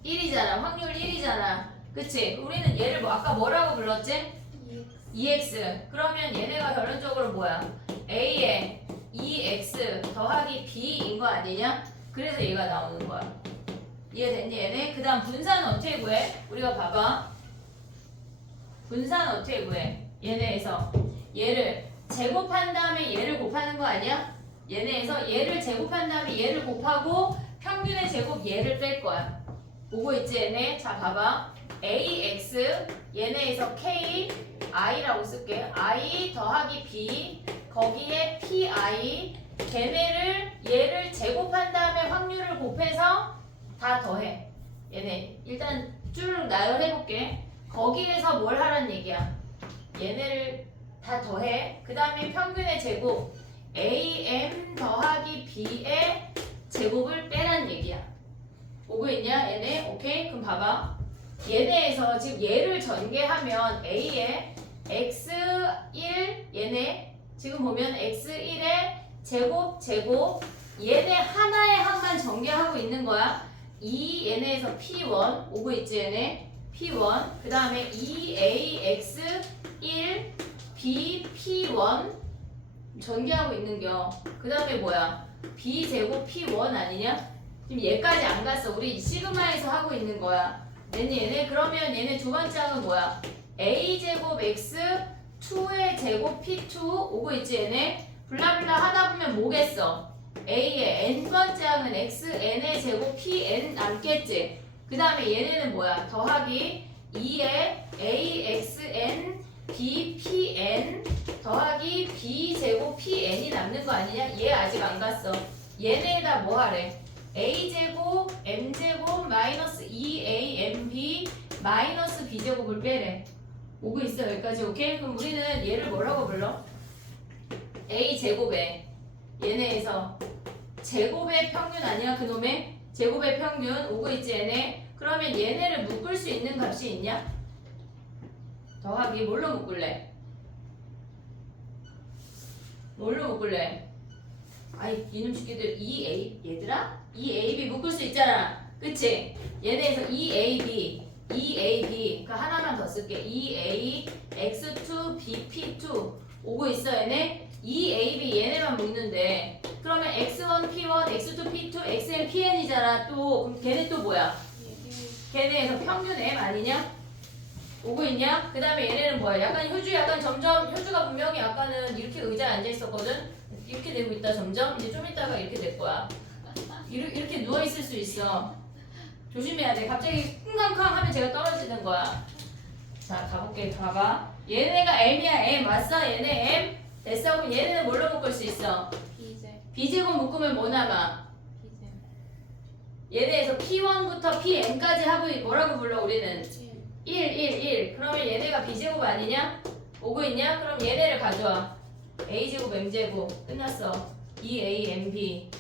1이잖아. 확률 1이잖아. 그치? 우리는 얘를 뭐 아까 뭐라고 불렀지? EX. 그러면 얘네가 결론적으로 뭐야? A에 EX 더하기 B인 거 아니냐? 그래서 얘가 나오는 거야. 이해됐니 얘네? 그 다음 분산은 어떻게 구해? 우리가 봐봐. 분산 어떻게 구해? 얘네에서 얘를 제곱한 다음에 얘를 곱하는 거 아니야? 얘네에서 얘를 제곱한 다음에 얘를 곱하고 평균의 제곱 얘를 뺄 거야. 보고 있지 얘네? 자 봐봐. AX 얘네에서 K I라고 쓸게. I 더하기 B 거기에 PI 걔네를 얘를 제곱한 다음에 확률을 곱해서 다 더해. 얘네 일단 쭉 나열해볼게. 거기에서 뭘 하란 얘기야? 얘네를 다 더해. 그 다음에 평균의 제곱 AM 더하기 B의 제곱을 빼란 얘기야. 보고 있냐 얘네? 오케이? 그럼 봐봐. 얘네에서 지금 얘를 전개하면 A에 X1 얘네 지금 보면 X1의 제곱 얘네 하나의 항만 전개하고 있는 거야. 이 얘네에서 P1 오고 있지 얘네 P1 그 다음에 2AX1 B P1 전개하고 있는겨. 그 다음에 뭐야? B제곱 P1 아니냐? 지금 얘까지 안 갔어. 우리 시그마에서 하고 있는 거야. 됐니 얘네? 그러면 얘네 두 번째 항은 뭐야? A제곱 X 2의 제곱 P2 오고 있지 얘네? 블라블라 하다 보면 뭐겠어? A의 n번째 항은 XN의 제곱 PN 남겠지? 그 다음에 얘네는 뭐야? 더하기 2의 AXN BPN 더하기 B제곱 PN이 남는 거 아니냐? 얘 아직 안 갔어. 얘네에다 뭐 하래? A제곱 M제곱 마이너스 2AMB 마이너스 B제곱을 빼래. 오고 있어 여기까지. 오케이? 그럼 우리는 얘를 뭐라고 불러? A제곱에 얘네에서 제곱의 평균 아니야? 그놈의 제곱의 평균 오고 있지 얘네? 그러면 얘네를 묶을 수 있는 값이 있냐? 더하기 뭘로 묶을래? 뭘로 묶을래? 아이 이놈 새끼들 2A 얘들아? 2AB 묶을 수 있잖아. 그치? 얘네에서 2AB 그 하나만 더 쓸게. 2A X2 BP2 오고 있어 얘네? 2AB 얘네만 묶는데 그러면 X1 P1 X2 P2 XN PN이잖아. 또 그럼 걔네 또 뭐야? 걔네에서 평균 M 아니냐? 오고 있냐? 그 다음에 얘네는 뭐야? 약간 약간 점점 효주가 분명히 아까는 이렇게 의자에 앉아 있었거든? 이렇게 되고 있다 점점. 이제 좀 있다가 이렇게 될 거야. 이렇게 누워 있을 수 있어. 조심해야 돼. 갑자기 쿵쾅쾅 하면 제가 떨어지는 거야. 자 가볼게. 봐봐. 얘네가 M이야. M 왔어? 얘네 M? 됐어? 그럼 얘네는 뭘로 묶을 수 있어? B제곱 묶으면 뭐 남아? 얘네에서 P1부터 PM까지 하고 뭐라고 불러 우리는? 1. 그러면 얘네가 B제곱 아니냐? 오고 있냐? 그럼 얘네를 가져와. A제곱 M제곱 끝났어. 2AMB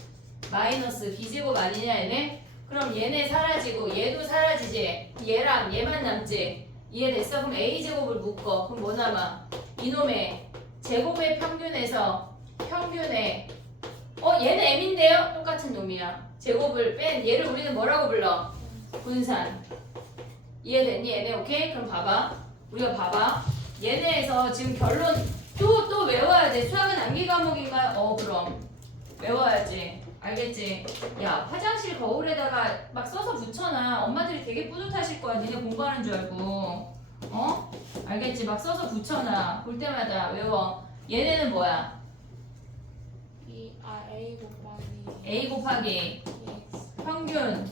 마이너스 B제곱 아니냐 얘네? 그럼 얘네 사라지고 얘도 사라지지. 얘랑 얘만 남지. 이해됐어? 그럼 a제곱을 묶어. 그럼 뭐 남아? 이놈의 제곱의 평균에서 평균의 얘는 m인데요? 똑같은 놈이야. 제곱을 뺀 얘를 우리는 뭐라고 불러? 분산. 이해됐니 얘네? 오케이? 그럼 봐봐. 우리가 봐봐. 얘네에서 지금 결론 또 외워야 돼. 수학은 암기 과목인가? 그럼 외워야지. 알겠지? 야, 화장실 거울에다가 막 써서 붙여놔. 엄마들이 되게 뿌듯하실 거야. 니네 공부하는 줄 알고. 알겠지? 막 써서 붙여놔. 볼 때마다 외워. 얘네는 뭐야? A 곱하기 A 곱하기 EX. 평균.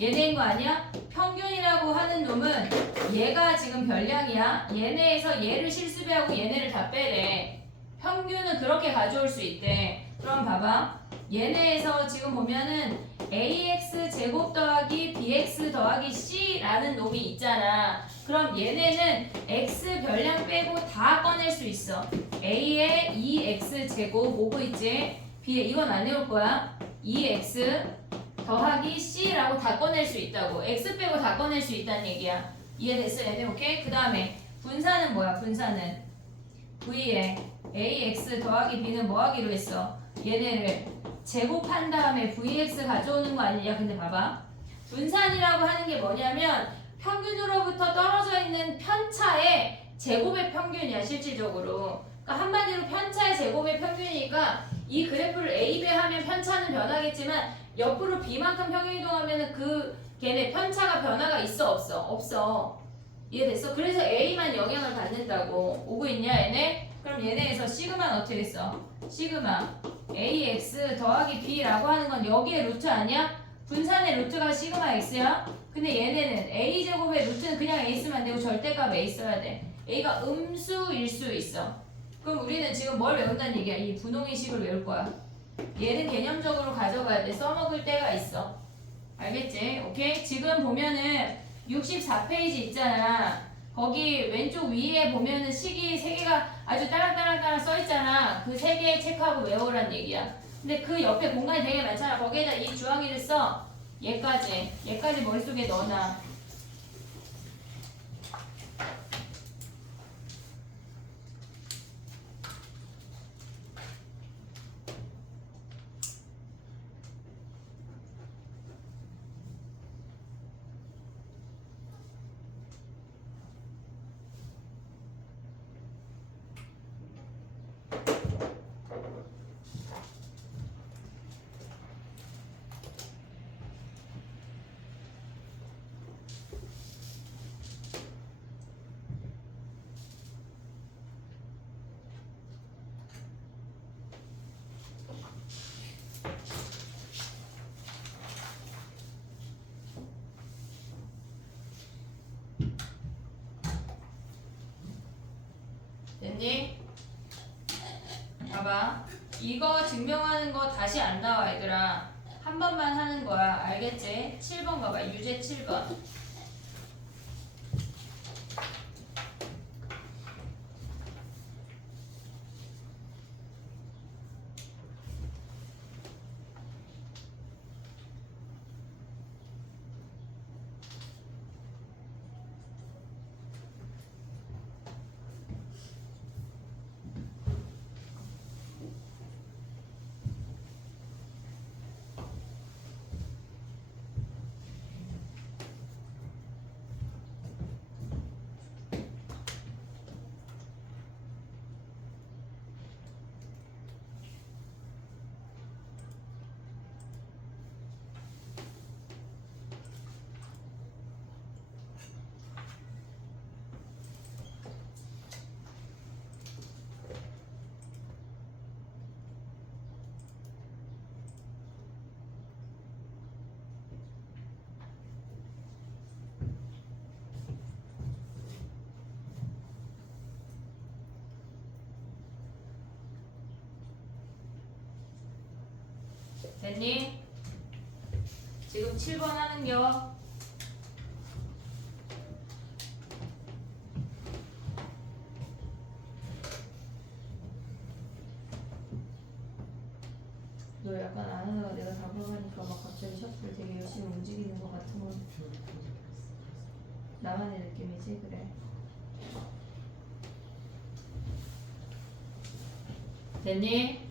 얘네인 거 아니야? 평균이라고 하는 놈은 얘가 지금 별량이야. 얘네에서 얘를 실수배하고 얘네를 다 빼래. 평균은 그렇게 가져올 수 있대. 그럼 봐봐. 얘네에서 지금 보면은 ax 제곱 더하기 bx 더하기 c라는 놈이 있잖아. 그럼 얘네는 x 별량 빼고 다 꺼낼 수 있어. a에 2x 제곱 뭐고 있지? b에 이건 안 외울 거야. 2x 더하기 c라고 다 꺼낼 수 있다고. x 빼고 다 꺼낼 수 있다는 얘기야. 이해됐어 얘네? 오케이? 그 다음에 분산은 뭐야? 분산은 v에 ax 더하기 b는 뭐 하기로 했어? 얘네를 제곱한 다음에 vx 가져오는 거 아니냐? 근데 봐봐. 분산이라고 하는 게 뭐냐면 평균으로부터 떨어져 있는 편차의 제곱의 평균이야 실질적으로. 그러니까 한마디로 편차의 제곱의 평균이니까 이 그래프를 a 배하면 편차는 변하겠지만 옆으로 b만큼 평균이동하면 걔네 편차가 변화가 있어 없어? 없어. 이해됐어? 그래서 a만 영향을 받는다고. 오고 있냐 얘네? 그럼 얘네에서 시그마는 어떻게 써? 시그마 ax 더하기 b라고 하는 건 여기에 루트 아니야? 분산의 루트가 시그마 x야? 근데 얘네는 a제곱의 루트는 그냥 a 쓰면 안 되고 절대값 a 써야 돼. a가 음수일 수 있어. 그럼 우리는 지금 뭘 외운다는 얘기야? 이 분홍이식을 외울 거야. 얘는 개념적으로 가져가야 돼. 써먹을 때가 있어. 알겠지? 오케이? 지금 보면은 64페이지 있잖아. 거기 왼쪽 위에 보면은 식이 3개가 아주 따랑따랑따랑 써있잖아. 그 3개 체크하고 외우란 얘기야. 근데 그 옆에 공간이 되게 많잖아. 거기에다 이 주황이를 써. 얘까지 머릿속에 넣어놔. 됐니? 봐봐. 이거 증명하는 거 다시 안 나와 얘들아. 한 번만 하는 거야. 알겠지? 7번 봐봐. 유제 7번. 됐니? 지금 7번 하는겨. 너 약간 안 하다가 내가 답을 하니까 막 갑자기 셔츠를 되게 열심히 움직이는 것 같은 건 나만의 느낌이지. 그래. 됐니?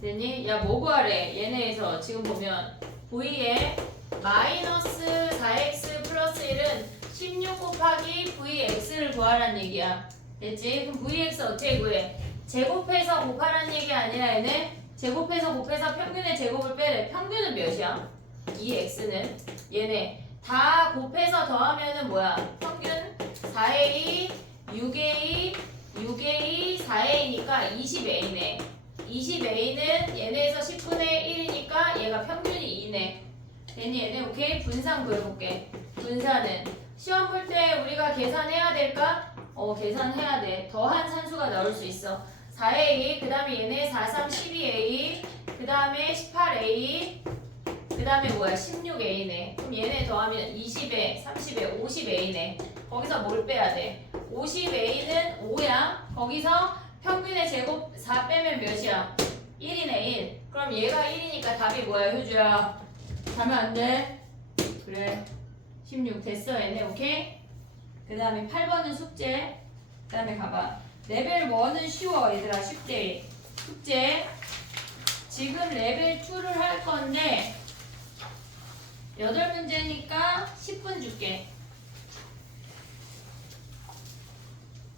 됐니? 야, 뭐 구하래? 얘네에서 지금 보면 V에 마이너스 4x 플러스 1은 16 곱하기 Vx를 구하라는 얘기야. 됐지? 그럼 Vx 어떻게 구해? 제곱해서 곱하라는 얘기 아니라 얘네 제곱해서 곱해서 평균의 제곱을 빼래. 평균은 몇이야? 2x는 얘네 다 곱해서 더하면은 뭐야? 평균 4a, 6a, 6a, 4a니까 20a네. 20a는 얘네에서 10분의 1이니까 얘가 평균이 2네. 됐니? 얘네 오케이? 분산 구해볼게. 분산은 시험 볼 때 우리가 계산해야 될까? 계산해야 돼. 더한 산수가 나올 수 있어. 4a, 그 다음에 얘네 4, 3, 12a, 그 다음에 18a, 그 다음에 뭐야? 16a네. 그럼 얘네 더하면 20에, 30에, 50a네. 거기서 뭘 빼야 돼? 50a는 5야. 거기서 평균의 제곱 4 빼면 몇이야? 1이네 1. 그럼 얘가 1이니까 답이 뭐야 효주야? 가면 안 돼? 그래 16 됐어 얘네 오케이? 그 다음에 8번은 숙제. 그 다음에 가봐. 레벨 1은 쉬워 얘들아. 쉽대. 숙제 지금 레벨 2를 할 건데 8문제니까 10분 줄게.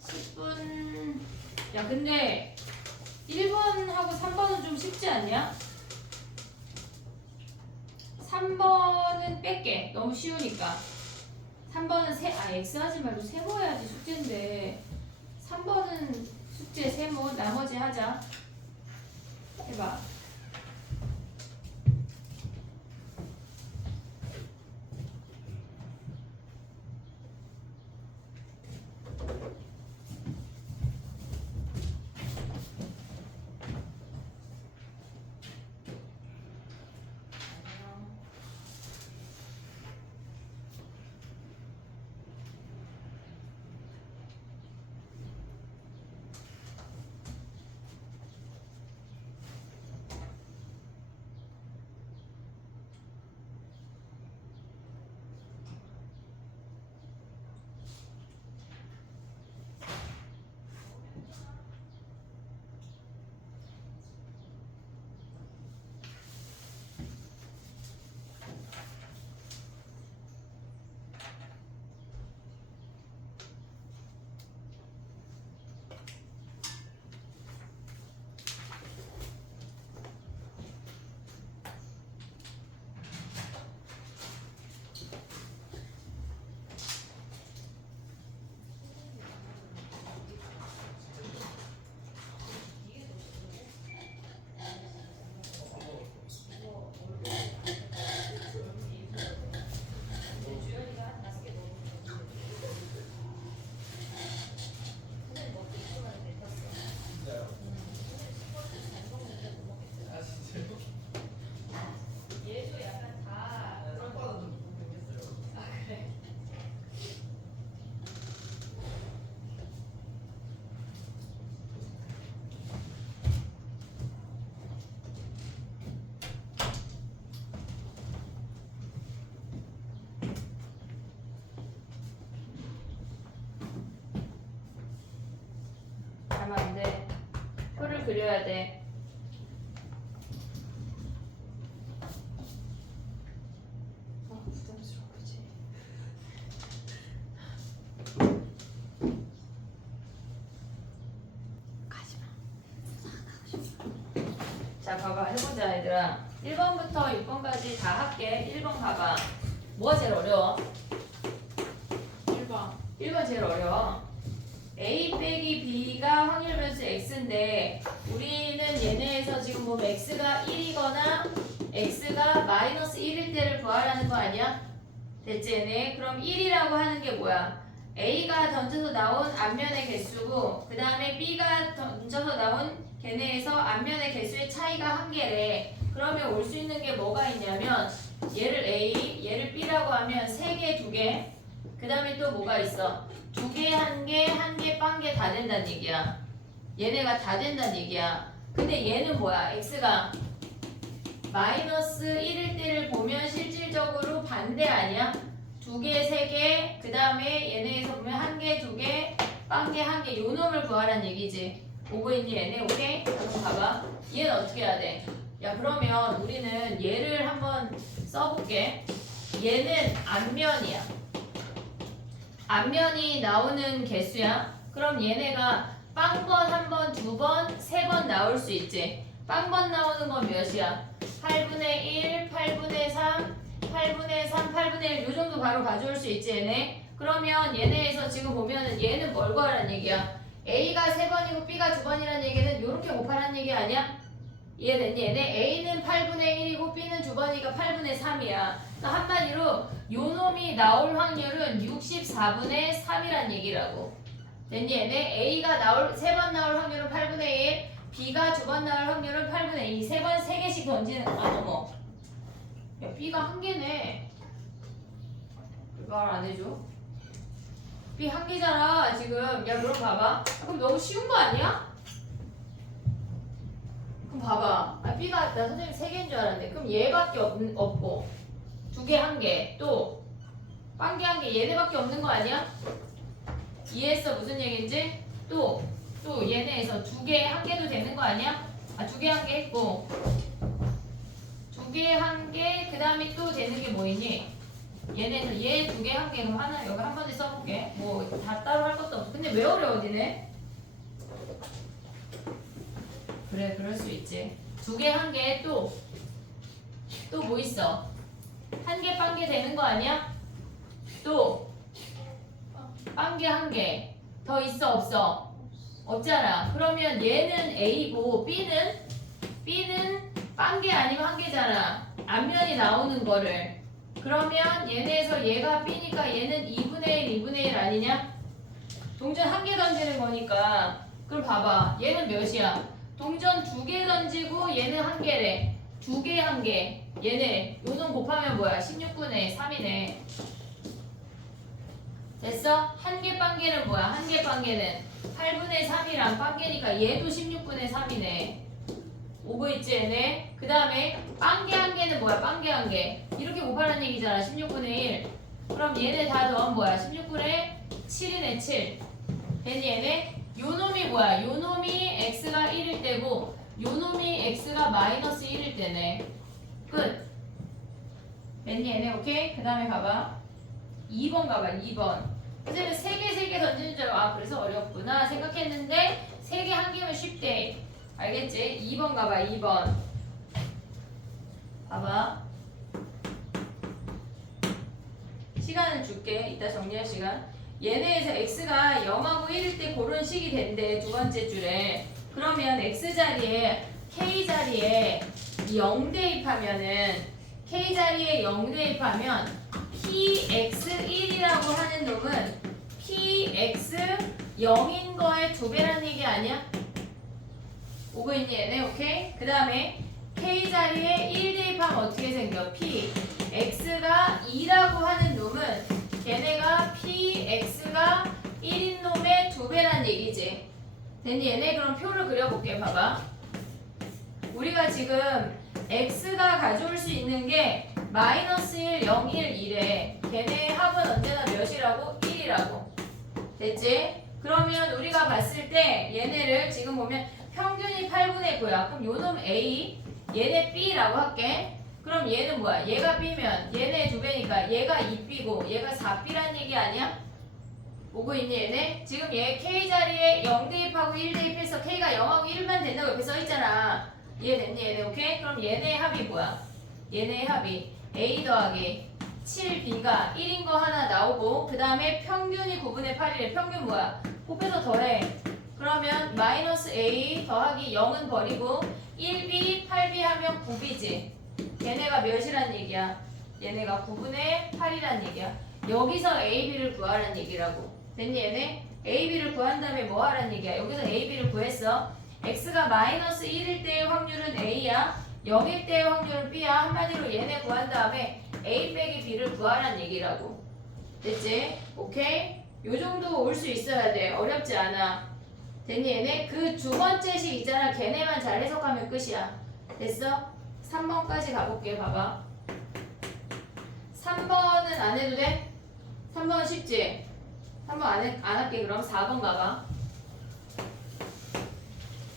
10분. 야 근데 1번하고 3번은 좀 쉽지 않냐? 3번은 뺄게. 너무 쉬우니까. 3번은 X 하지 말고 세모 해야지 숙제인데 3번은 숙제 세모 나머지 하자. 해봐. 가면 안 돼. 표를 그려야 돼. 부담스러워, 그치? 가지마. 자, 봐봐. 해보자, 얘들아. 1번부터 6번까지 다 할게. 1번 봐봐. 뭐가 제일 어려워? 1번 1번 제일 어려워. A 빼기 B가 확률 변수 X인데 우리는 얘네에서 지금 보면 X가 1이거나 X가 마이너스 1일 때를 구하라는 거 아니야? 됐지 얘네? 그럼 1이라고 하는 게 뭐야? A가 던져서 나온 앞면의 개수고 그 다음에 B가 던져서 나온 걔네에서 앞면의 개수의 차이가 한 개래. 그러면 올 수 있는 게 뭐가 있냐면 얘를 A, 얘를 B라고 하면 3개, 2개. 그 다음에 또 뭐가 있어? 2개, 1개, 1개, 빵개 다 된다는 얘기야. 얘네가 다 된다는 얘기야. 근데 얘는 뭐야? X가 마이너스 1일 때를 보면 실질적으로 반대 아니야? 2개, 3개, 그 다음에 얘네에서 보면 1개, 2개, 빵개 1개 요 놈을 구하란 얘기지. 오고 있니 얘네? 오케이? 그럼 봐봐. 얘는 어떻게 해야 돼? 야 그러면 우리는 얘를 한번 써볼게. 얘는 앞면이야. 앞면이 나오는 개수야. 그럼 얘네가 빵번, 1번, 2번, 3번 나올 수 있지. 빵번 나오는 건 몇이야? 8분의 1, 8분의 3, 8분의 3, 8분의 1 요 정도 바로 가져올 수 있지 얘네. 그러면 얘네에서 지금 보면은 얘는 뭘 구하란 얘기야? A가 3번이고 B가 2번이란 얘기는 요렇게 곱하란 얘기 아니야? 이해됐니? 얘네 A는 8분의 1이고 B는 2번이니까 8분의 3이야. 그러니까 한마디로 요 놈이 나올 확률은 64분의 3이란 얘기라고. 됐니? 얘네 A가 3번 나올 확률은 8분의 1, B가 2번 나올 확률은 8분의 2. 3번 3개씩 던지는 어머. 야 B가 1개네. 왜 말 안 해줘? B 1개잖아 지금. 야 그럼 봐봐. 그럼 너무 쉬운 거 아니야? 그럼 봐봐. 아, B가 나 선생님 3개인 줄 알았는데 그럼 얘밖에 없고 2개 1개 또 빵개 1개 얘네밖에 없는 거 아니야? 이해했어 무슨 얘기인지? 또 얘네에서 2개 1개도 되는 거 아니야? 아 2개 1개 했고 2개 1개 그 다음에 또 되는 게 뭐 있니? 얘네에서 얘 2개 1개 그럼 하나 여기 한 번에 써볼게. 뭐 다 따로 할 것도 없어. 근데 왜 어려워 니네? 그래 그럴 수 있지. 2개 1개 또 뭐 있어? 1개 빵개 되는 거 아니야? 또 빵개 1개 더 있어 없어? 없잖아. 그러면 얘는 A고 B는 빵개 아니면 1개잖아. 앞면이 나오는 거를. 그러면 얘네에서 얘가 B니까 얘는 2분의 1, 2분의 1 아니냐? 동전 1개 던지는 거니까. 그럼 봐봐. 얘는 몇이야? 동전 2개 던지고 얘는 1개래. 2개 1개. 얘네 요놈 곱하면 뭐야? 16분의 3이네. 됐어? 1개 빵개는 뭐야? 1개 빵개는 8분의 3이랑 빵개니까 얘도 16분의 3이네. 오고 있지 얘네? 그 다음에 빵개 1개는 뭐야? 빵개 1개 이렇게 곱하라는 얘기잖아. 16분의 1. 그럼 얘네 다 더하면 뭐야? 16분의 7이네 7. 됐니 얘네? 요놈이 뭐야? 요놈이 x가 1일 때고 요놈이 x가 마이너스 1일 때네. 끝. 됐니 얘네? 오케이? 그 다음에 가봐. 2번 가봐. 2번. 선생님은 3개 던지는 줄 알고 아 그래서 어렵구나 생각했는데 3개 1개면 쉽대. 알겠지? 2번 가봐. 2번. 봐봐. 시간을 줄게. 이따 정리할 시간. 얘네에서 x가 0하고 1일 때 그런 식이 된대. 두 번째 줄에. 그러면 x자리에 k자리에 0 대입하면은 k자리에 0 대입하면 px1이라고 하는 놈은 px0인 거의 2배라는 얘기 아니야? 오고 있니 얘네? 오케이? 그 다음에 k자리에 1 대입하면 어떻게 생겨? px가 2라고 하는 놈은 얘네가 px가 1인 놈의 2배란 얘기지. 됐니 얘네? 그럼 표를 그려볼게. 봐봐. 우리가 지금 x가 가져올 수 있는 게 마이너스 1, 0, 1, 1에 걔네의 합은 언제나 몇이라고? 1이라고. 됐지? 그러면 우리가 봤을 때 얘네를 지금 보면 평균이 8분의 9야. 그럼 요놈 A, 얘네 B라고 할게. 그럼 얘는 뭐야? 얘가 B면 얘네 2배니까 얘가 2B고 얘가 4B란 얘기 아니야? 오고 있니 얘네? 지금 얘 K자리에 0 대입하고 1 대입해서 K가 0하고 1만 된다고 옆에 써있잖아. 이해됐니 얘네? 오케이? 그럼 얘네의 합이 뭐야? 얘네의 합이 A 더하기 7B가 1인 거 하나 나오고 그 다음에 평균이 9분의 8이래. 평균 뭐야? 곱해서 더해. 그러면 마이너스 A 더하기 0은 버리고 1B, 8B 하면 9B지. 얘네가 몇이란 얘기야? 얘네가 9분의 8이란 얘기야. 여기서 A, B를 구하라는 얘기라고. 됐니 얘네? A, B를 구한 다음에 뭐 하라는 얘기야? 여기서 A, B를 구했어. X가 마이너스 1일 때의 확률은 A야. 0일 때의 확률은 B야. 한마디로 얘네 구한 다음에 A 빼기 B를 구하라는 얘기라고. 됐지? 오케이? 요 정도 올 수 있어야 돼. 어렵지 않아. 됐니 얘네? 그 두 번째 식 있잖아. 걔네만 잘 해석하면 끝이야. 됐어? 3번까지 가볼게. 봐봐. 3번은 안 해도 돼? 3번은 쉽지? 3번 안 할게. 그럼 4번 가봐.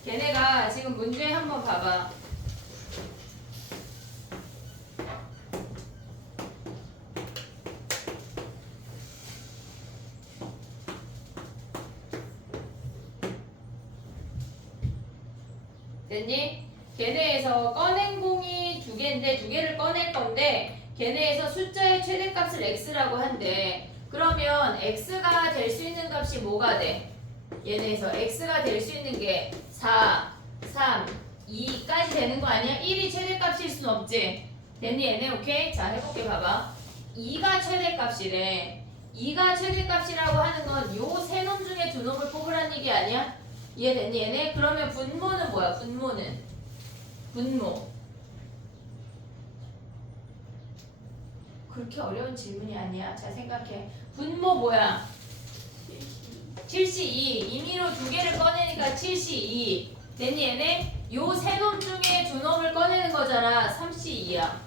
걔네가 지금 문제 한번 봐봐. 됐니? 걔네에서 꺼낸 공이 두 개인데 두 개를 꺼낼 건데 걔네에서 숫자의 최대값을 x라고 한대. 그러면 x가 될 수 있는 값이 뭐가 돼? 얘네에서 x가 될 수 있는 게 4, 3, 2까지 되는 거 아니야? 1이 최대값일 순 없지? 됐니 얘네? 오케이? 자 해볼게 봐봐. 2가 최대값이래. 2가 최대값이라고 하는 건 요 세 놈 중에 두 놈을 뽑으라는 얘기 아니야? 이해됐니 얘네? 그러면 분모는 뭐야? 분모는 분모. 그렇게 어려운 질문이 아니야. 자 생각해. 분모 뭐야? 7C2. 임의로 두 개를 꺼내니까 7C2. 됐니 얘네? 요 세 놈 중에 두 놈을 꺼내는 거잖아. 3C2야.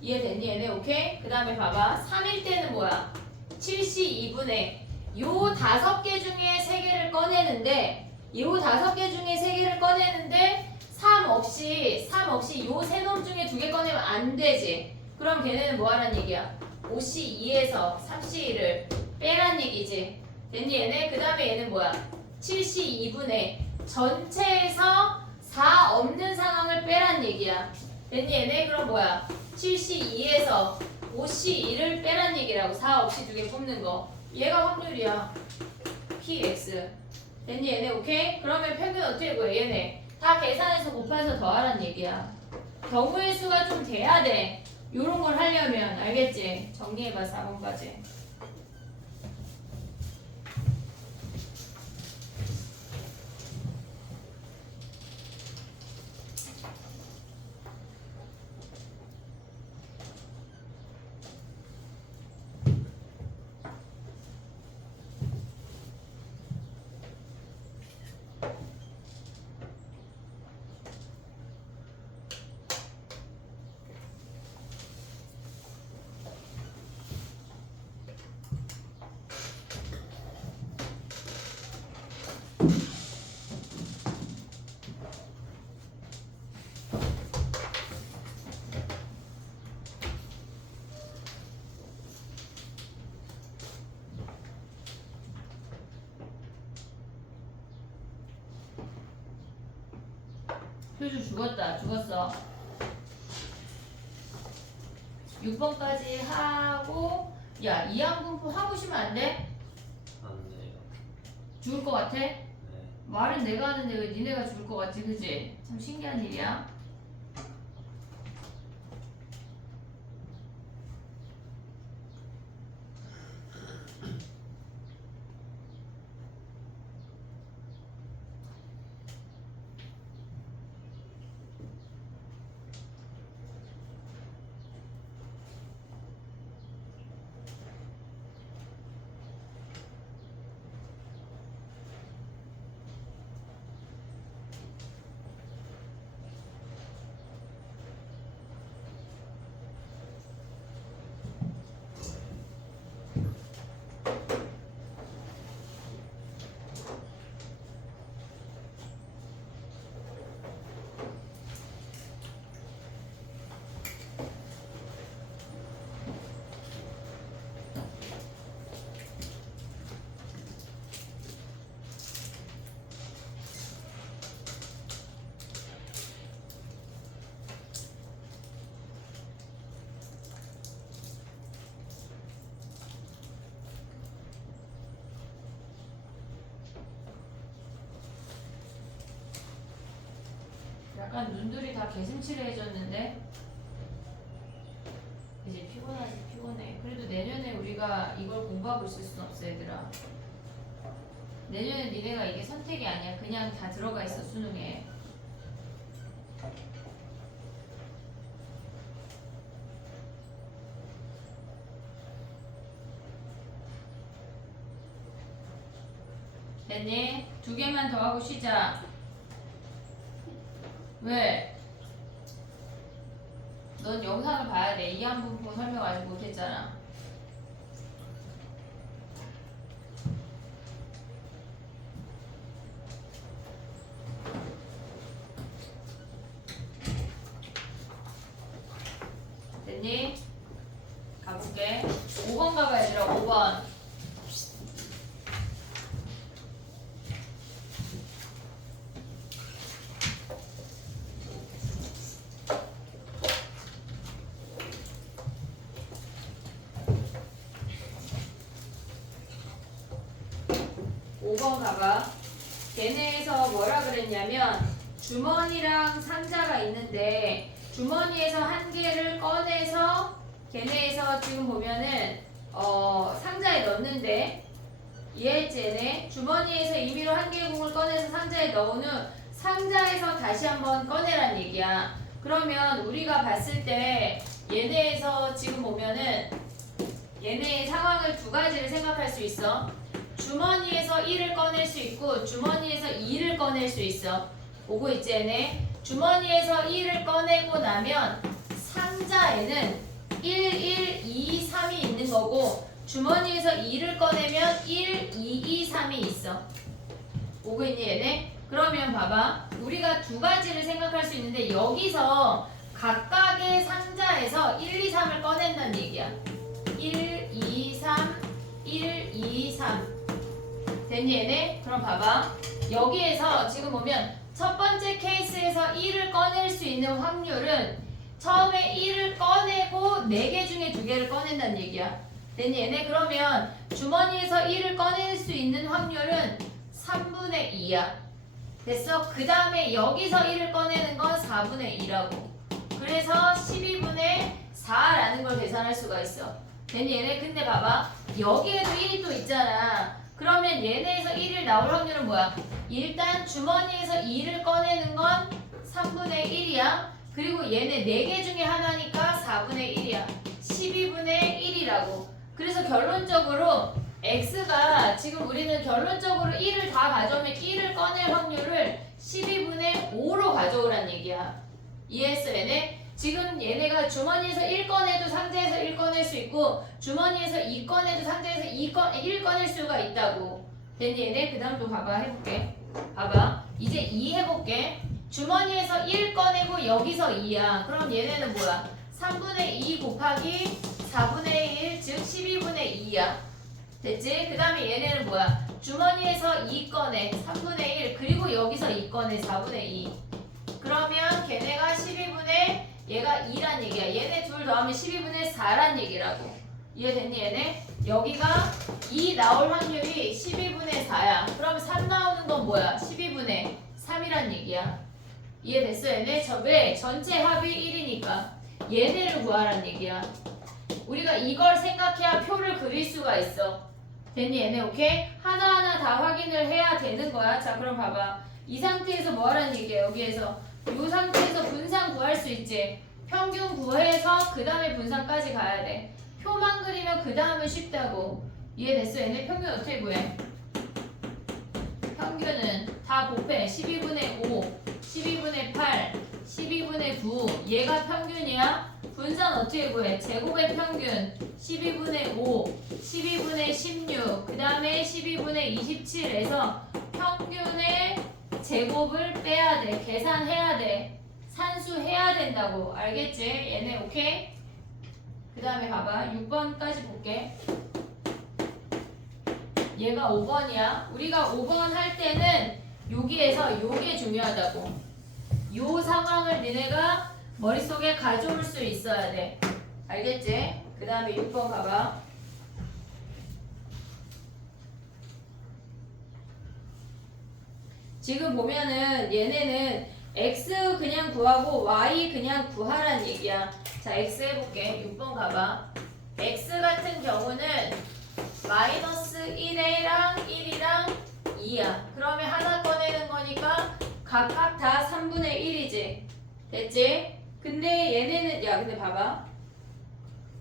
이해됐니 얘네? 오케이? 그 다음에 봐봐. 3일 때는 뭐야? 7C2분의 요 5개 중에 3개를 꺼내는데 요 5개 중에 3개를 꺼내는데 3 없이 요 세 놈 중에 2개 꺼내면 안 되지. 그럼 걔네는 뭐 하란 얘기야? 5C2에서 3C1을 빼란 얘기지. 됐니 얘네? 그 다음에 얘는 뭐야? 7C2분의 전체에서 4 없는 상황을 빼란 얘기야. 됐니 얘네? 그럼 뭐야? 7C2에서 5C1을 빼란 얘기라고. 4 없이 2개 뽑는 거. 얘가 확률이야. PX. 됐니 얘네? 오케이? 그러면 평균 어떻게 구해? 얘네 다 계산해서 곱해서 더하란 얘기야. 경우의 수가 좀 돼야 돼. 요런 걸 하려면. 알겠지? 정리해봐. 4번까지. 효주 죽었다. 죽었어. 6번까지 하고 야 이항분포 하고 싶으면 안 돼? 안 돼요. 죽을 것 같아? 네. 말은 내가 하는데 왜 니네가 죽을 것 같지? 그치? 참 신기한 일이야. 약간 눈들이 다 개슴츠레해졌는데 이제 피곤하지 피곤해. 그래도 내년에 우리가 이걸 공부하고 있을 수 없어 얘들아. 내년에 니네가 이게 선택이 아니야. 그냥 다 들어가 있어 수능에. 됐니? 2개만 더 하고 쉬자. 왜? 넌 영상을 봐야 돼. 이한분포 설명 아직 못했잖아. 됐니? 가볼게. 5번 가봐 얘들아. 5번. 가봐. 걔네에서 뭐라 그랬냐면 주머니랑 상자가 있는데 주머니에서 한 개를 꺼내서 걔네에서 지금 보면은 상자에 넣는데 이해했지 얘네? 주머니에서 임의로 한 개의 공을 꺼내서 상자에 넣은 후 상자에서 다시 한번 꺼내란 얘기야. 그러면 우리가 봤을 때 얘네에서 지금 보면은 얘네의 상황을 두 가지를 생각할 수 있어. 주머니에서 1을 꺼낼 수 있고 주머니에서 2를 꺼낼 수 있어. 보고 있지 얘네? 주머니에서 1을 꺼내고 나면 상자에는 1, 1, 2, 3이 있는 거고 주머니에서 2를 꺼내면 1, 2, 2, 3이 있어. 보고 있니 얘네? 그러면 봐봐. 우리가 두 가지를 생각할 수 있는데 여기서 각각의 상자에서 1, 2, 3을 꺼낸다는 얘기야. 1, 2, 3, 1, 2, 3 됐니 얘네? 그럼 봐봐. 여기에서 지금 보면 첫 번째 케이스에서 1을 꺼낼 수 있는 확률은 처음에 1을 꺼내고 4개 중에 2개를 꺼낸다는 얘기야. 됐니 얘네? 그러면 주머니에서 1을 꺼낼 수 있는 확률은 3분의 2야. 됐어? 그 다음에 여기서 1을 꺼내는 건 4분의 2라고. 그래서 12분의 4라는 걸 계산할 수가 있어. 됐니 얘네? 근데 봐봐. 여기에도 1이 또 있잖아. 그러면 얘네에서 1이 나올 확률은 뭐야? 일단 주머니에서 2를 꺼내는 건 3분의 1이야. 그리고 얘네 4개 중에 하나니까 4분의 1이야. 12분의 1이라고. 그래서 결론적으로 x가 지금 우리는 결론적으로 1을 다 가져오면 1을 꺼낼 확률을 12분의 5로 가져오란 얘기야. 이해했어 얘네? 지금 얘네가 주머니에서 1 꺼내도 상자에서 1 꺼낼 수 있고 주머니에서 2 꺼내도 상자에서 1 꺼낼 수가 있다고. 됐니 얘네? 그 다음 또 봐봐. 해볼게. 봐봐. 이제 2 해볼게. 주머니에서 1 꺼내고 여기서 2야. 그럼 얘네는 뭐야? 3분의 2 곱하기 4분의 1, 즉 12분의 2야. 됐지? 그 다음에 얘네는 뭐야? 주머니에서 2 꺼내 3분의 1 그리고 여기서 2 꺼내 4분의 2. 그러면 걔네가 12분의 얘가 2란 얘기야. 얘네 둘 더하면 12분의 4란 얘기라고. 이해됐니 얘네? 여기가 2 나올 확률이 12분의 4야. 그럼 3 나오는 건 뭐야? 12분의 3이란 얘기야. 이해됐어 얘네? 왜? 전체 합이 1이니까 얘네를 구하란 얘기야. 우리가 이걸 생각해야 표를 그릴 수가 있어. 됐니 얘네? 오케이? 하나하나 다 확인을 해야 되는 거야. 자 그럼 봐봐. 이 상태에서 뭐 하라는 얘기야? 여기에서 이 상태에서 분산 구할 수 있지. 평균 구해서 그 다음에 분산까지 가야 돼. 표만 그리면 그 다음은 쉽다고. 이해됐어 얘네? 평균 어떻게 구해? 평균은 다 곱해. 12분의 5, 12분의 8, 12분의 9 얘가 평균이야. 분산 어떻게 구해? 제곱의 평균 12분의 5, 12분의 16, 그 다음에 12분의 27에서 평균의 제곱을 빼야 돼. 계산해야 돼. 산수해야 된다고. 알겠지? 얘네 오케이? 그 다음에 봐봐. 6번까지 볼게. 얘가 5번이야. 우리가 5번 할 때는 여기에서 요게 중요하다고. 요 상황을 니네가 머릿속에 가져올 수 있어야 돼. 알겠지? 그 다음에 6번 봐봐. 지금 보면은 얘네는 x 그냥 구하고 y 그냥 구하란 얘기야. 자 x 해볼게. 6번 가봐. x 같은 경우는 마이너스 플러스 1이랑 1이랑 2야. 그러면 하나 꺼내는 거니까 각각 다 3분의 1이지. 됐지? 근데 얘네는 야 근데 봐봐.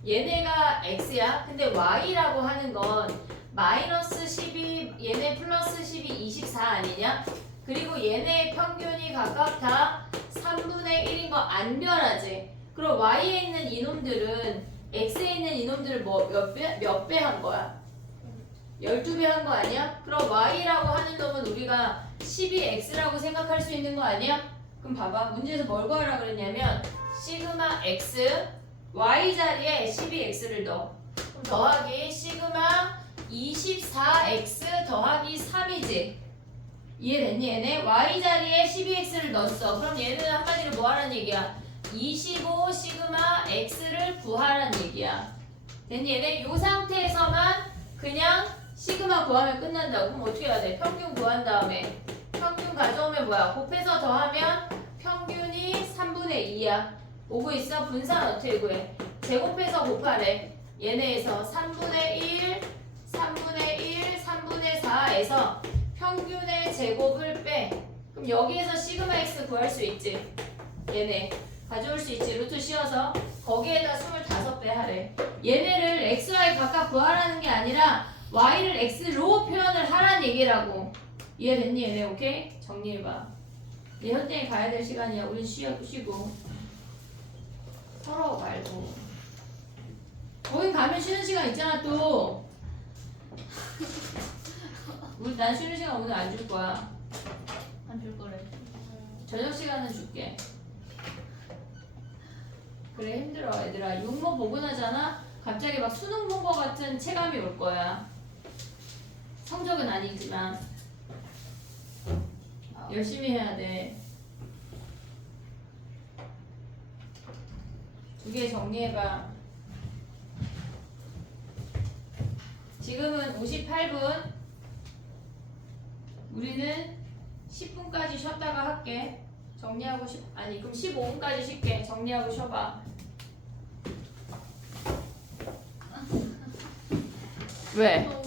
얘네가 x야. 근데 y라고 하는 건 마이너스 12 얘네 플러스 12 24 아니냐? 그리고 얘네의 평균이 각각 다 3분의 1인 거 안 변하지? 그럼 y에 있는 이놈들은 x에 있는 이놈들을 뭐 몇 배 한 거야? 12배 한 거 아니야? 그럼 y라고 하는 놈은 우리가 12x라고 생각할 수 있는 거 아니야? 그럼 봐봐. 문제에서 뭘 구하라 그랬냐면 시그마 x y 자리에 12x를 넣어. 그럼 더하기 시그마 24x 더하기 3이지. 이해됐니 얘네? y 자리에 12x를 넣었어. 그럼 얘는 한마디로 뭐 하라는 얘기야? 25 시그마 x를 구하라는 얘기야. 됐니 얘네? 이 상태에서만 그냥 시그마 구하면 끝난다고. 그럼 어떻게 해야 돼? 평균 구한 다음에 평균 가져오면 뭐야? 곱해서 더하면 평균이 3분의 2야. 오고 있어? 분산 어떻게 구해? 제곱해서 곱하래. 얘네에서 3분의 1, 3분의 1, 3분의 4에서 평균의 제곱을 빼. 그럼 여기에서 시그마 x 구할 수 있지. 얘네 가져올 수 있지. 루트 씌워서 거기에다 25배 하래. 얘네를 x, y 각각 구하라는 게 아니라 y를 x로 표현을 하라는 얘기라고. 이해됐니 얘네? 오케이? 정리해봐. 이제 현장에 가야 될 시간이야. 우린 쉬고 서러워 말고. 거기 가면 쉬는 시간 있잖아 또. 우리 난 쉬는 시간 오늘 안 줄 거야. 안 줄 거래. 저녁 시간은 줄게. 그래 힘들어 얘들아. 육모 보고 나잖아. 갑자기 막 수능 본 거 같은 체감이 올 거야. 성적은 아니지만 열심히 해야 돼. 두 개 정리해봐. 지금은 58분. 우리는 10분까지 쉬었다가 할게. 정리하고 아니 그럼 15분까지 쉴게. 정리하고 쉬어봐. 왜?